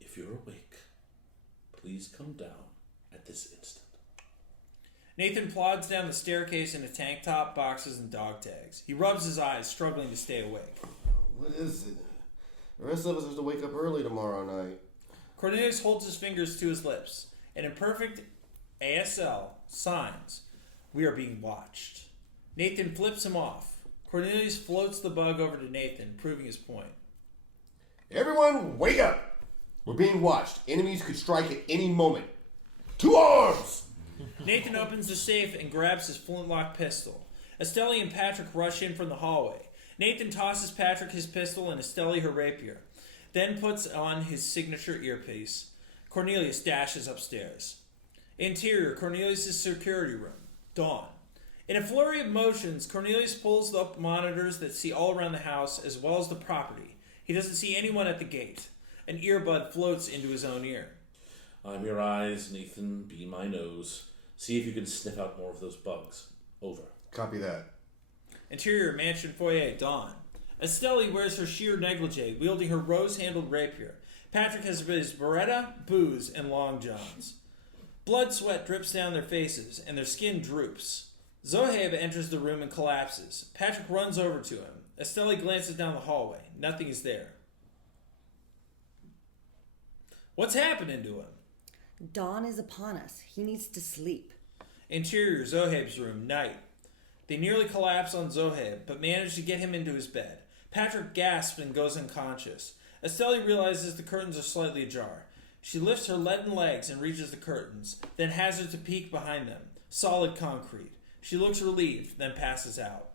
if you're awake, please come down at this instant. Nathan plods down the staircase in a tank top, boxes, and dog tags. He rubs his eyes, struggling to stay awake. What is it? The rest of us have to wake up early tomorrow night. Cornelius holds his fingers to his lips, and in perfect ASL signs, we are being watched. Nathan flips him off. Cornelius floats the bug over to Nathan, proving his point. Everybody Everyone, wake up! We're being watched. Enemies could strike at any moment. To arms! Nathan opens the safe and grabs his flintlock pistol. Estelie and Patrick rush in from the hallway. Nathan tosses Patrick his pistol and Estelie her rapier, then puts on his signature earpiece. Cornelius dashes upstairs. Interior, Cornelius' security room. Dawn. In a flurry of motions, Cornelius pulls up monitors that see all around the house as well as the property. He doesn't see anyone at the gate. An earbud floats into his own ear. I'm your eyes, Nathan. Be my nose. See if you can sniff out more of those bugs. Over. Copy that. Interior, mansion foyer. Dawn. Estelie wears her sheer negligee, wielding her rose-handled rapier. Patrick has his beretta, booze, and long johns. Blood sweat drips down their faces, and their skin droops. Zohaib enters the room and collapses. Patrick runs over to him. Estelie glances down the hallway. Nothing is there. What's happening to him? Dawn is upon us. He needs to sleep. Interior, Zohaib's room. Night. They nearly collapse on Zohaib, but manage to get him into his bed. Patrick gasps and goes unconscious. Estelie realizes the curtains are slightly ajar. She lifts her leaden legs and reaches the curtains, then hazards a peek behind them. Solid concrete. She looks relieved, then passes out.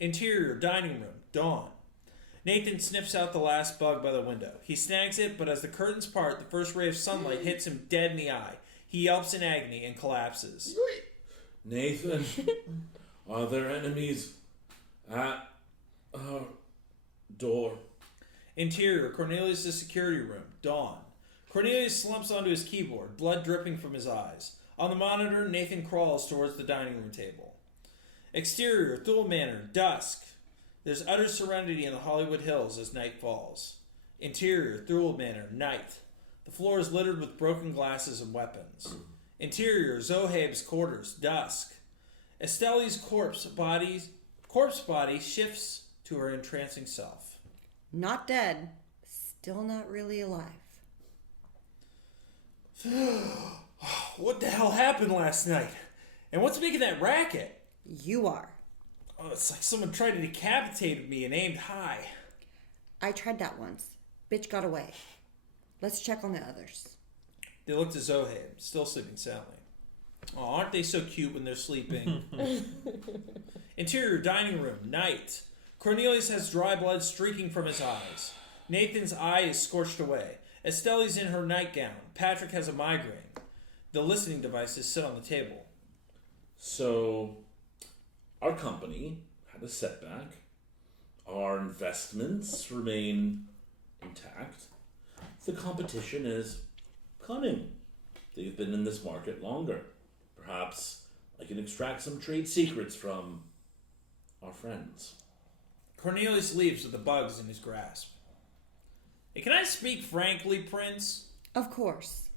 Interior, dining room. Dawn. Nathan sniffs out the last bug by the window. He snags it, but as the curtains part, the first ray of sunlight hits him dead in the eye. He yelps in agony and collapses. Nathan, are there enemies at our door? Interior, Cornelius' security room. Dawn. Cornelius slumps onto his keyboard, blood dripping from his eyes. On the monitor, Nathan crawls towards the dining room table. Exterior, Thule Manor. Dusk. There's utter serenity in the Hollywood Hills as night falls. Interior, Thule Manor. Night. The floor is littered with broken glasses and weapons. Interior, Zohaib's quarters. Dusk. Estelie's corpse body shifts to her entrancing self. Not dead. Still not really alive. What the hell happened last night? And what's making that racket? You are. Oh, it's like someone tried to decapitate me and aimed high. I tried that once. Bitch got away. Let's check on the others. They looked at Zohaib, still sleeping soundly. Oh, aren't they so cute when they're sleeping? Interior, dining room. Night. Cornelius has dry blood streaking from his eyes. Nathan's eye is scorched away. Estelie's in her nightgown. Patrick has a migraine. The listening devices sit on the table. So, our company had a setback. Our investments remain intact. The competition is coming. They've been in this market longer. Perhaps I can extract some trade secrets from our friends. Cornelius leaves with the bugs in his grasp. Hey, can I speak frankly, Prince? Of course.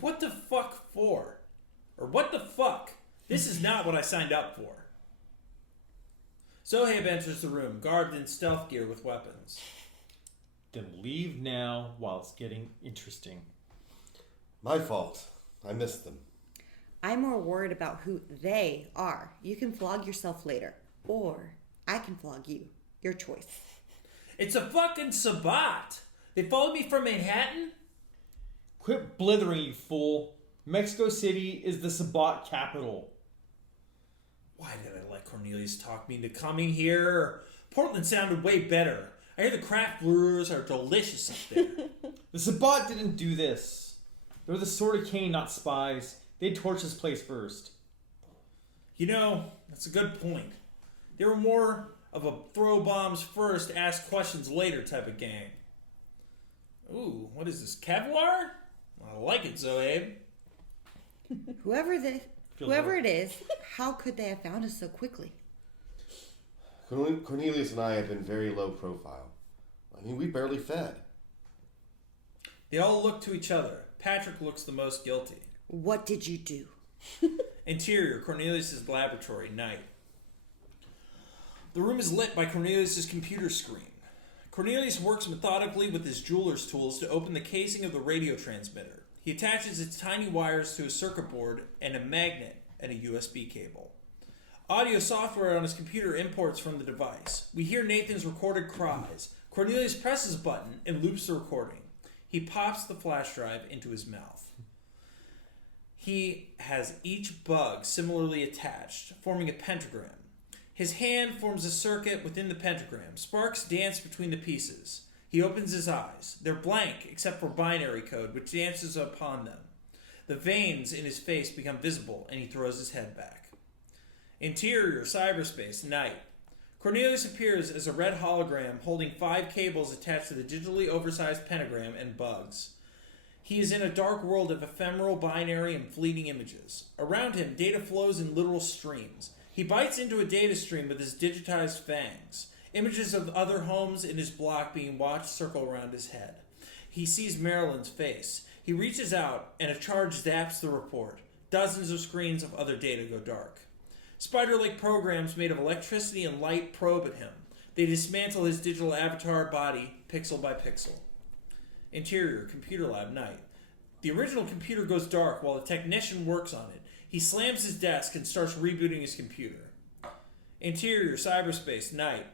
What the fuck for? Or what the fuck? This is not what I signed up for. Zohaib enters the room, garbed in stealth gear with weapons. Then leave now while it's getting interesting. My fault. I missed them. I'm more worried about who they are. You can flog yourself later. Or I can flog you. Your choice. It's a fucking Sabbat. They followed me from Manhattan? Quit blithering, you fool. Mexico City is the Sabbat capital. Why did I let Cornelius talk me into coming here? Portland sounded way better. I hear the craft brewers are delicious up there. The Sabbat didn't do this. They're the Sword of Cain, not spies. They torched this place first. You know, that's a good point. They were more of a throw bombs first, ask questions later type of gang. Ooh, what is this, Kevlar? I like it, Zohaib. Whoever it is, how could they have found us so quickly? Cornelius and I have been very low profile. I mean, we barely fed. They all look to each other. Patrick looks the most guilty. What did you do? Interior, Cornelius' laboratory, night. The room is lit by Cornelius' computer screen. Cornelius works methodically with his jeweler's tools to open the casing of the radio transmitter. He attaches its tiny wires to a circuit board and a magnet and a USB cable. Audio software on his computer imports from the device. We hear Nathan's recorded cries. Cornelius presses a button and loops the recording. He pops the flash drive into his mouth. He has each bug similarly attached, forming a pentagram. His hand forms a circuit within the pentagram. Sparks dance between the pieces. He opens his eyes. They're blank except for binary code, which dances upon them. The veins in his face become visible, and he throws his head back. Interior, cyberspace, night. Cornelius appears as a red hologram holding 5 cables attached to the digitally oversized pentagram and bugs. He is in a dark world of ephemeral, binary, and fleeting images. Around him, data flows in literal streams. He bites into a data stream with his digitized fangs. Images of other homes in his block being watched circle around his head. He sees Marilyn's face. He reaches out, and a charge zaps the report. Dozens of screens of other data go dark. Spider-like programs made of electricity and light probe at him. They dismantle his digital avatar body, pixel by pixel. Interior, computer lab, night. The original computer goes dark while a technician works on it. He slams his desk and starts rebooting his computer. Interior, cyberspace, night.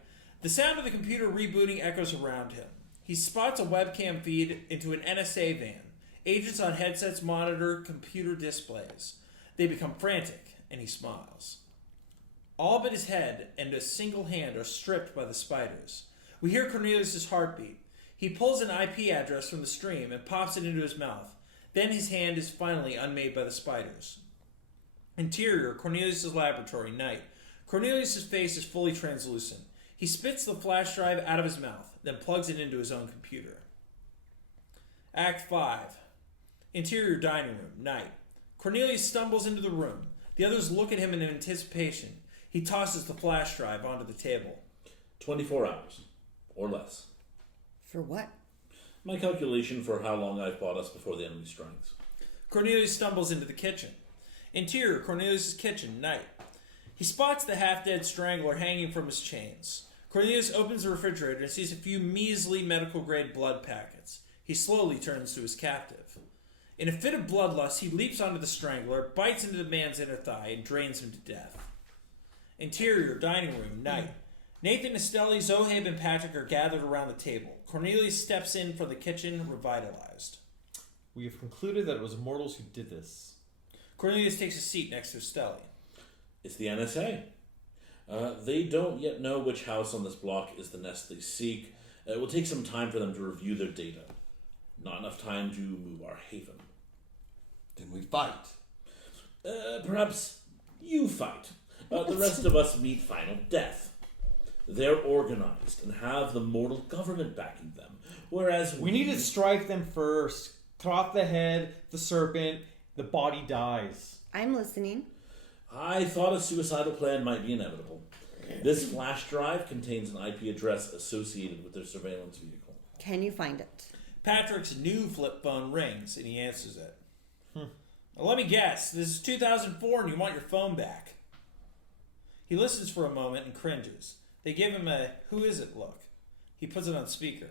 The sound of the computer rebooting echoes around him. He spots a webcam feed into an NSA van. Agents on headsets monitor computer displays. They become frantic, and he smiles. All but his head and a single hand are stripped by the spiders. We hear Cornelius' heartbeat. He pulls an IP address from the stream and pops it into his mouth. Then his hand is finally unmade by the spiders. Interior, Cornelius' laboratory, night. Cornelius' face is fully translucent. He spits the flash drive out of his mouth, then plugs it into his own computer. Act 5. Interior dining room, night. Cornelius stumbles into the room. The others look at him in anticipation. He tosses the flash drive onto the table. 24 hours, or less. For what? My calculation for how long I've bought us before the enemy strikes. Cornelius stumbles into the kitchen. Interior, Cornelius' kitchen, night. He spots the half-dead strangler hanging from his chains. Cornelius opens the refrigerator and sees a few measly medical-grade blood packets. He slowly turns to his captive. In a fit of bloodlust, he leaps onto the strangler, bites into the man's inner thigh, and drains him to death. Interior, dining room, night. Nathan, Estelie, Zohaib, and Patrick are gathered around the table. Cornelius steps in from the kitchen, revitalized. We have concluded that it was mortals who did this. Cornelius takes a seat next to Estelie. It's the NSA. They don't yet know which house on this block is the nest they seek. It will take some time for them to review their data. Not enough time to move our haven. Then we fight. Perhaps you fight. The rest of us meet final death. They're organized and have the mortal government backing them, whereas We need to strike them first. Cut off the head, the serpent, the body dies. I'm listening. I thought a suicidal plan might be inevitable. This flash drive contains an IP address associated with their surveillance vehicle. Can you find it? Patrick's new flip phone rings, and he answers it. Now, let me guess, this is 2004 and you want your phone back. He listens for a moment and cringes. They give him a who is it look. He puts it on speaker.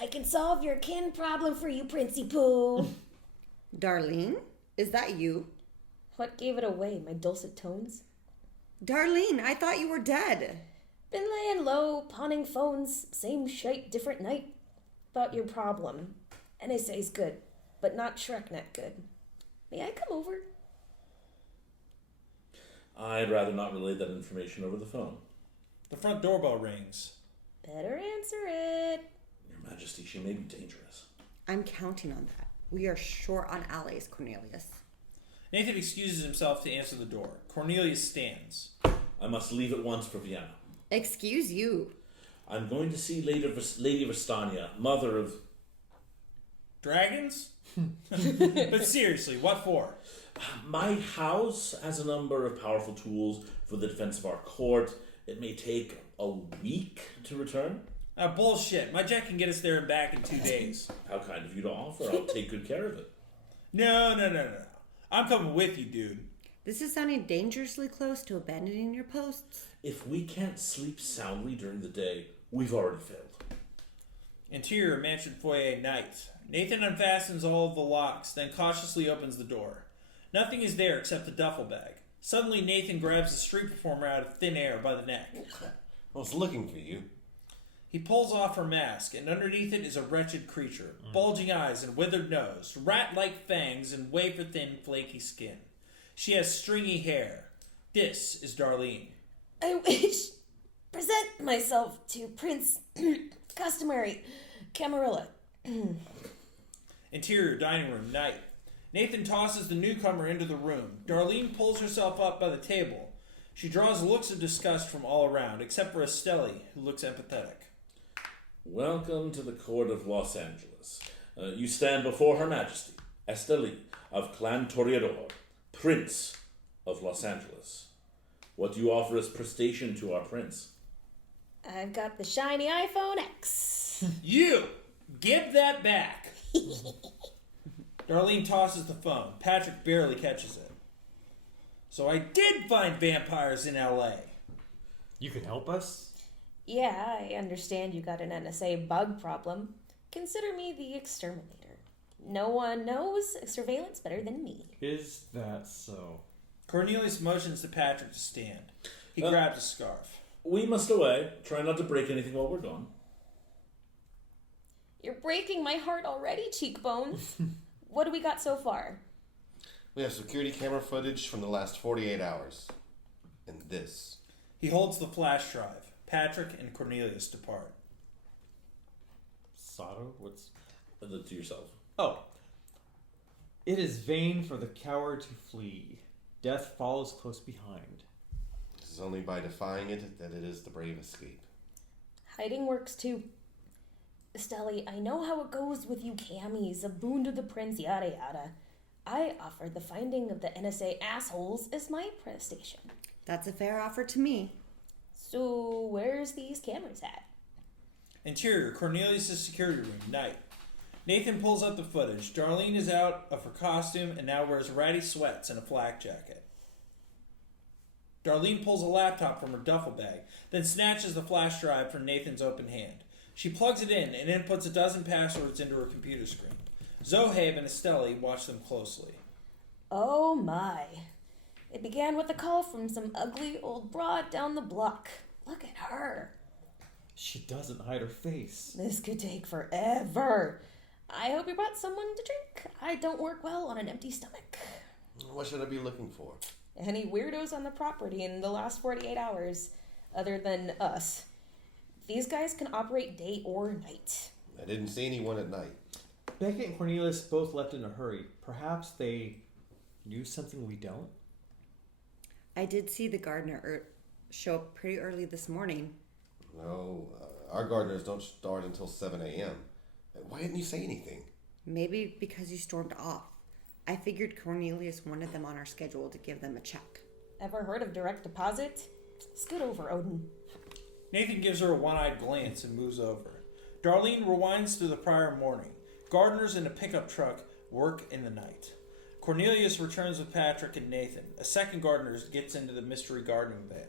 I can solve your kin problem for you, Princey Pooh. Darlene? Is that you? What gave it away, my dulcet tones? Darlene, I thought you were dead. Been laying low, pawning phones, same shite, different night. About your problem. NSA's good, but not ShrekNet good. May I come over? I'd rather not relay that information over the phone. The front doorbell rings. Better answer it. Your Majesty, she may be dangerous. I'm counting on that. We are short on allies, Cornelius. Nathan excuses himself to answer the door. Cornelius stands. I must leave at once for Vienna. Excuse you. I'm going to see Lady Vistania, mother of... Dragons? But seriously, what for? My house has a number of powerful tools for the defense of our court. It may take a week to return. Bullshit. My jet can get us there and back in 2 days. How kind of you to offer. I'll take good care of it. No. I'm coming with you, dude. This is sounding dangerously close to abandoning your posts. If we can't sleep soundly during the day, we've already failed. Interior mansion foyer night. Nathan unfastens all of the locks, then cautiously opens the door. Nothing is there except a duffel bag. Suddenly, Nathan grabs the street performer out of thin air by the neck. I was looking for you. He pulls off her mask, and underneath it is a wretched creature. Bulging eyes and withered nose, rat-like fangs, and wafer-thin, flaky skin. She has stringy hair. This is Darlene. I wish present myself to Prince Customary Camarilla. Interior dining room, night. Nathan tosses the newcomer into the room. Darlene pulls herself up by the table. She draws looks of disgust from all around, except for Estelie, who looks empathetic. Welcome to the court of Los Angeles. You stand before Her Majesty, Estelie of Clan Toreador, Prince of Los Angeles. What do you offer as prestation to our prince? I've got the shiny iPhone X. You! Give that back! Darlene tosses the phone. Patrick barely catches it. So I did find vampires in L.A. You can help us? Yeah, I understand you got an NSA bug problem. Consider me the exterminator. No one knows surveillance better than me. Is that so? Cornelius motions to Patrick to stand. He grabs a scarf. We must away. Try not to break anything while we're gone. You're breaking my heart already, cheekbone. What do we got so far? We have security camera footage from the last 48 hours. And this. He holds the flash drive. Patrick and Cornelius depart. Sato? What's... To yourself. Oh. It is vain for the coward to flee. Death follows close behind. It is only by defying it that it is the brave escape. Hiding works too. Estelie, I know how it goes with you camis, a boon to the prince, yada yada. I offered the finding of the NSA assholes as my prestation. That's a fair offer to me. So, where's these cameras at? Interior, Cornelius' security room, night. Nathan pulls up the footage. Darlene is out of her costume and now wears ratty sweats and a flak jacket. Darlene pulls a laptop from her duffel bag, then snatches the flash drive from Nathan's open hand. She plugs it in and inputs a dozen passwords into her computer screen. Zohaib and Estelie watch them closely. Oh my. It began with a call from some ugly old broad down the block. Look at her. She doesn't hide her face. This could take forever. I hope you brought someone to drink. I don't work well on an empty stomach. What should I be looking for? Any weirdos on the property in the last 48 hours, other than us. These guys can operate day or night. I didn't see anyone at night. Beckett and Cornelius both left in a hurry. Perhaps they knew something we don't? I did see the gardener show up pretty early this morning. No, our gardeners don't start until 7 a.m. Why didn't you say anything? Maybe because you stormed off. I figured Cornelius wanted them on our schedule to give them a check. Ever heard of direct deposit? Scoot over, Odin. Nathan gives her a one-eyed glance and moves over. Darlene rewinds to the prior morning. Gardeners in a pickup truck work in the night. Cornelius returns with Patrick and Nathan. A second gardener gets into the mystery gardening van.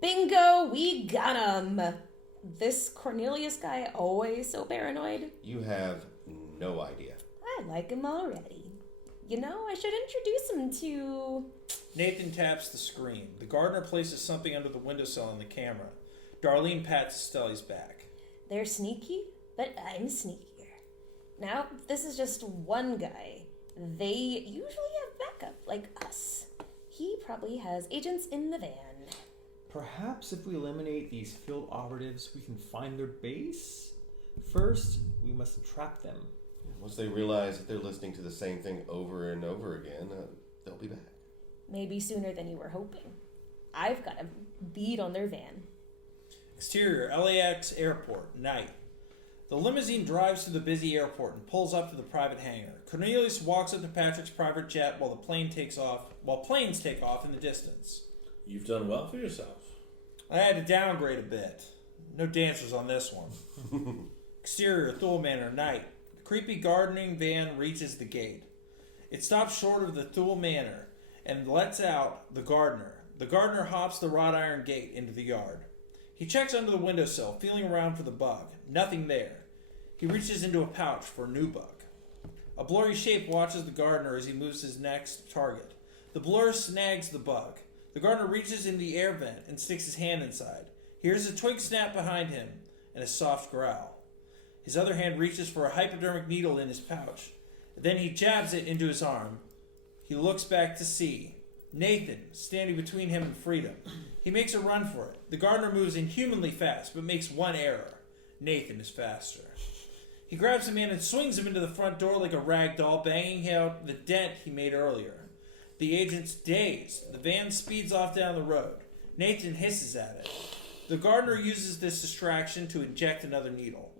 Bingo, we got him. This Cornelius guy always so paranoid. You have no idea. I like him already. You know, I should introduce him to... Nathan taps the screen. The gardener places something under the windowsill on the camera. Darlene pats Estellie's back. They're sneaky, but I'm sneakier. Now, this is just one guy. They usually have backup, like us. He probably has agents in the van. Perhaps if we eliminate these field operatives, we can find their base? First, we must entrap them. Once they realize that they're listening to the same thing over and over again, they'll be back. Maybe sooner than you were hoping. I've got a bead on their van. Exterior, LAX airport, night. The limousine drives to the busy airport and pulls up to the private hangar. Cornelius walks up to Patrick's private jet while planes take off in the distance. You've done well for yourself. I had to downgrade a bit. No dancers on this one. Exterior, Thule Manor, night. The creepy gardening van reaches the gate. It stops short of the Thule Manor and lets out the gardener. The gardener hops the wrought iron gate into the yard. He checks under the windowsill, feeling around for the bug. Nothing there. He reaches into a pouch for a new bug. A blurry shape watches the gardener as he moves his next target. The blur snags the bug. The gardener reaches in the air vent and sticks his hand inside. He hears a twig snap behind him. and a soft growl. His other hand reaches for a hypodermic needle in his pouch. Then he jabs it into his arm. He looks back to see Nathan standing between him and freedom. He makes a run for it. The gardener moves inhumanly fast, but makes one error. Nathan is faster. He grabs the man and swings him into the front door like a rag doll, banging out the dent he made earlier. The agent's dazed. The van speeds off down the road. Nathan hisses at it. The gardener uses this distraction to inject another needle.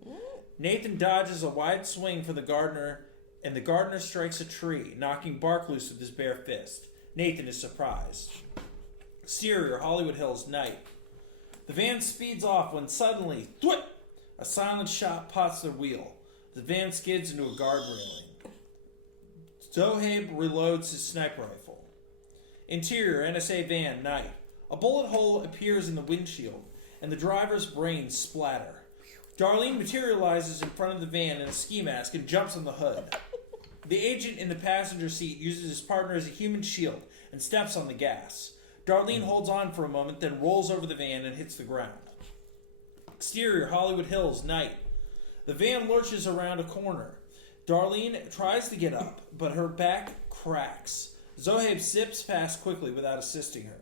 Nathan dodges a wide swing for the gardener, and the gardener strikes a tree, knocking bark loose with his bare fist. Nathan is surprised. Exterior, Hollywood Hills, night. The van speeds off when suddenly, thwip! A silent shot pots their wheel. The van skids into a guard railing. Zohaib reloads his sniper rifle. Interior, NSA van, night. A bullet hole appears in the windshield, and the driver's brains splatter. Darlene materializes in front of the van in a ski mask and jumps on the hood. The agent in the passenger seat uses his partner as a human shield and steps on the gas. Darlene holds on for a moment, then rolls over the van and hits the ground. Exterior, Hollywood Hills, night. The van lurches around a corner. Darlene tries to get up, but her back cracks. Zohaib zips past quickly without assisting her.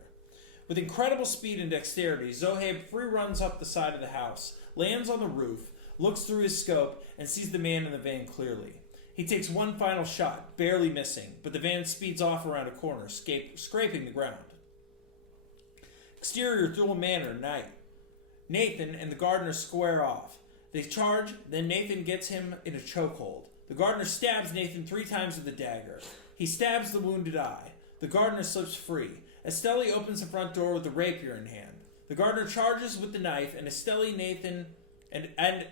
With incredible speed and dexterity, Zohaib free runs up the side of the house, lands on the roof, looks through his scope, and sees the man in the van clearly. He takes one final shot, barely missing, but the van speeds off around a corner, scraping the ground. Exterior, Thule Manor, night. Nathan and the gardener square off. They charge, then Nathan gets him in a chokehold. The gardener stabs Nathan 3 times with a dagger. He stabs the wounded eye. The gardener slips free. Estelie opens the front door with the rapier in hand. The gardener charges with the knife, and Estelie, Nathan, and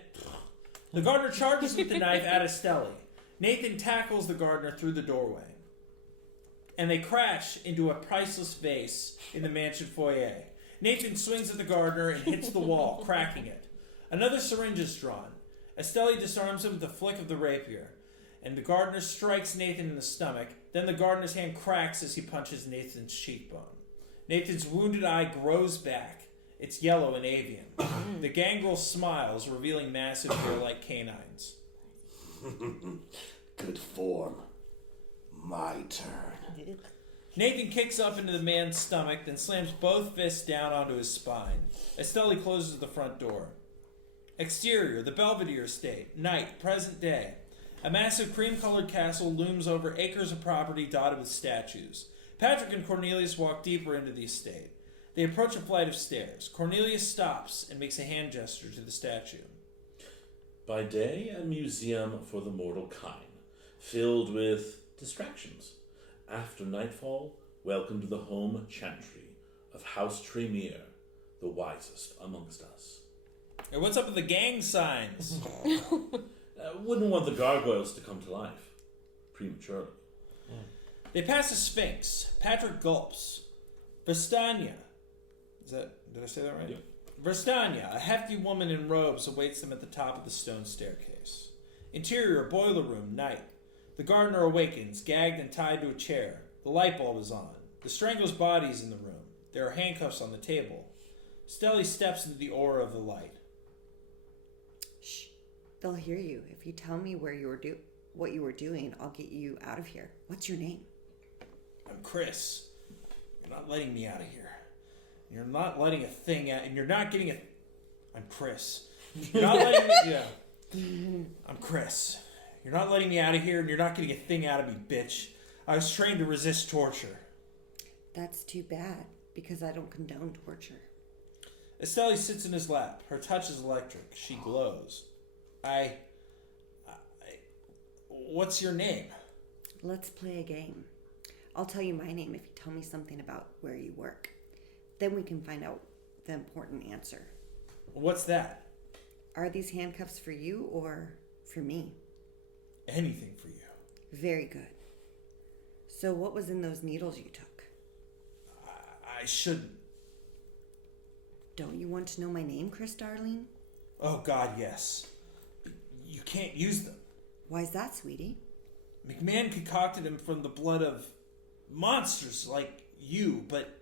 the gardener charges with the knife at Estelie. Nathan tackles the gardener through the doorway, and they crash into a priceless vase in the mansion foyer. Nathan swings at the gardener and hits the wall, cracking it. Another syringe is drawn. Estelie disarms him with a flick of the rapier, and the gardener strikes Nathan in the stomach. Then the gardener's hand cracks as he punches Nathan's cheekbone. Nathan's wounded eye grows back. It's yellow and avian. The gangrel smiles, revealing massive bear-like canines. Good form. My turn. Nathan kicks up into the man's stomach, then slams both fists down onto his spine. Estelie closes the front door. Exterior, the Belvedere estate. Night, present day. A massive cream-colored castle looms over acres of property dotted with statues. Patrick and Cornelius walk deeper into the estate. They approach a flight of stairs. Cornelius stops and makes a hand gesture to the statue. By day, a museum for the mortal kind, filled with distractions. After nightfall, welcome to the home chantry of House Tremere, the wisest amongst us. Hey, what's up with the gang signs? Wouldn't want the gargoyles to come to life prematurely. They pass a sphinx. Patrick gulps. Vestania. Did I say that right? Yep. Vestania, a hefty woman in robes, awaits them at the top of the stone staircase. Interior, boiler room, night. The gardener awakens, gagged and tied to a chair. The light bulb is on. The strangler's body is in the room. There are handcuffs on the table. Estelie steps into the aura of the light. Shh. They'll hear you. If you tell me what you were doing, I'll get you out of here. What's your name? I'm Chris. You're not letting me out of here. You're not letting a thing out, and you're not getting a... I'm Chris. You're not letting me... Yeah. I'm Chris. You're not letting me out of here, and you're not getting a thing out of me, bitch. I was trained to resist torture. That's too bad, because I don't condone torture. Estelie sits in his lap. Her touch is electric. She glows. What's your name? Let's play a game. I'll tell you my name if you tell me something about where you work. Then we can find out the important answer. What's that? Are these handcuffs for you or for me? Anything for you. Very good. So what was in those needles you took? I shouldn't. Don't you want to know my name, Chris Darlene? Oh, God, yes. You can't use them. Why's that, sweetie? McMahon concocted them from the blood of monsters like you, but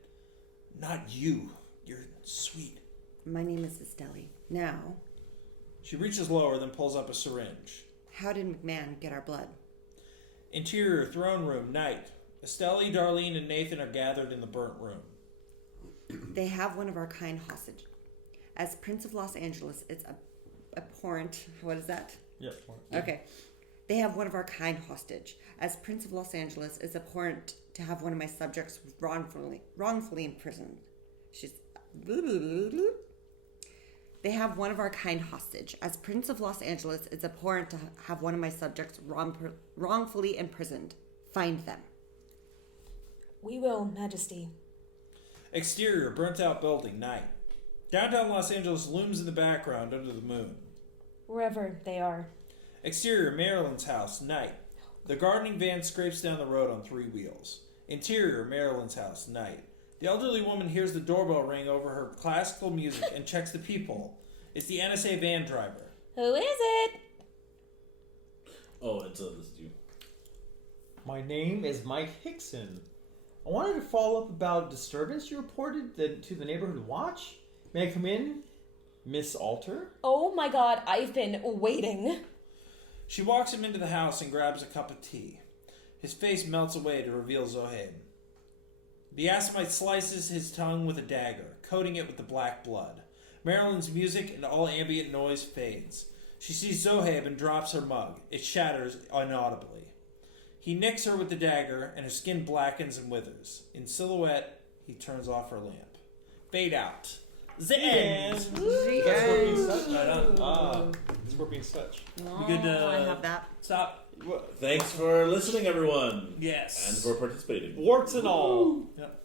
not you. You're sweet. My name is Estelie. Now, She reaches lower, then pulls up a syringe. How did McMahon get our blood? Interior, throne room, night. Estelie, Darlene, and Nathan are gathered in the burnt room. They have one of our kind hostage. As Prince of Los Angeles, it's abhorrent. What is that? Yep. Okay. They have one of our kind hostage. As Prince of Los Angeles, it's abhorrent to have one of my subjects wrongfully imprisoned. They have one of our kind hostage. As Prince of Los Angeles, it's abhorrent to have one of my subjects wrongfully imprisoned. Find them. We will, Majesty. Exterior, burnt out building, night. Downtown Los Angeles looms in the background under the moon. Wherever they are. Exterior, Marilyn's house, night. The gardening van scrapes down the road on 3 wheels. Interior, Marilyn's house, night. The elderly woman hears the doorbell ring over her classical music and checks the peephole. It's the NSA van driver. Who is it? Oh, it's you. My name is Mike Hickson. I wanted to follow up about a disturbance you reported to the neighborhood watch. May I come in, Miss Alter? Oh my god, I've been waiting. She walks him into the house and grabs a cup of tea. His face melts away to reveal Zohaib. The Assamite slices his tongue with a dagger, coating it with the black blood. Marilyn's music and all ambient noise fades. She sees Zohaib and drops her mug. It shatters inaudibly. He nicks her with the dagger, and her skin blackens and withers. In silhouette, he turns off her lamp. Fade out. The end! Scorpion Such. Right on. Scorpion Such. We could I have that. stop. Thanks for listening, everyone. Yes. And for participating. Warts and all. Yep.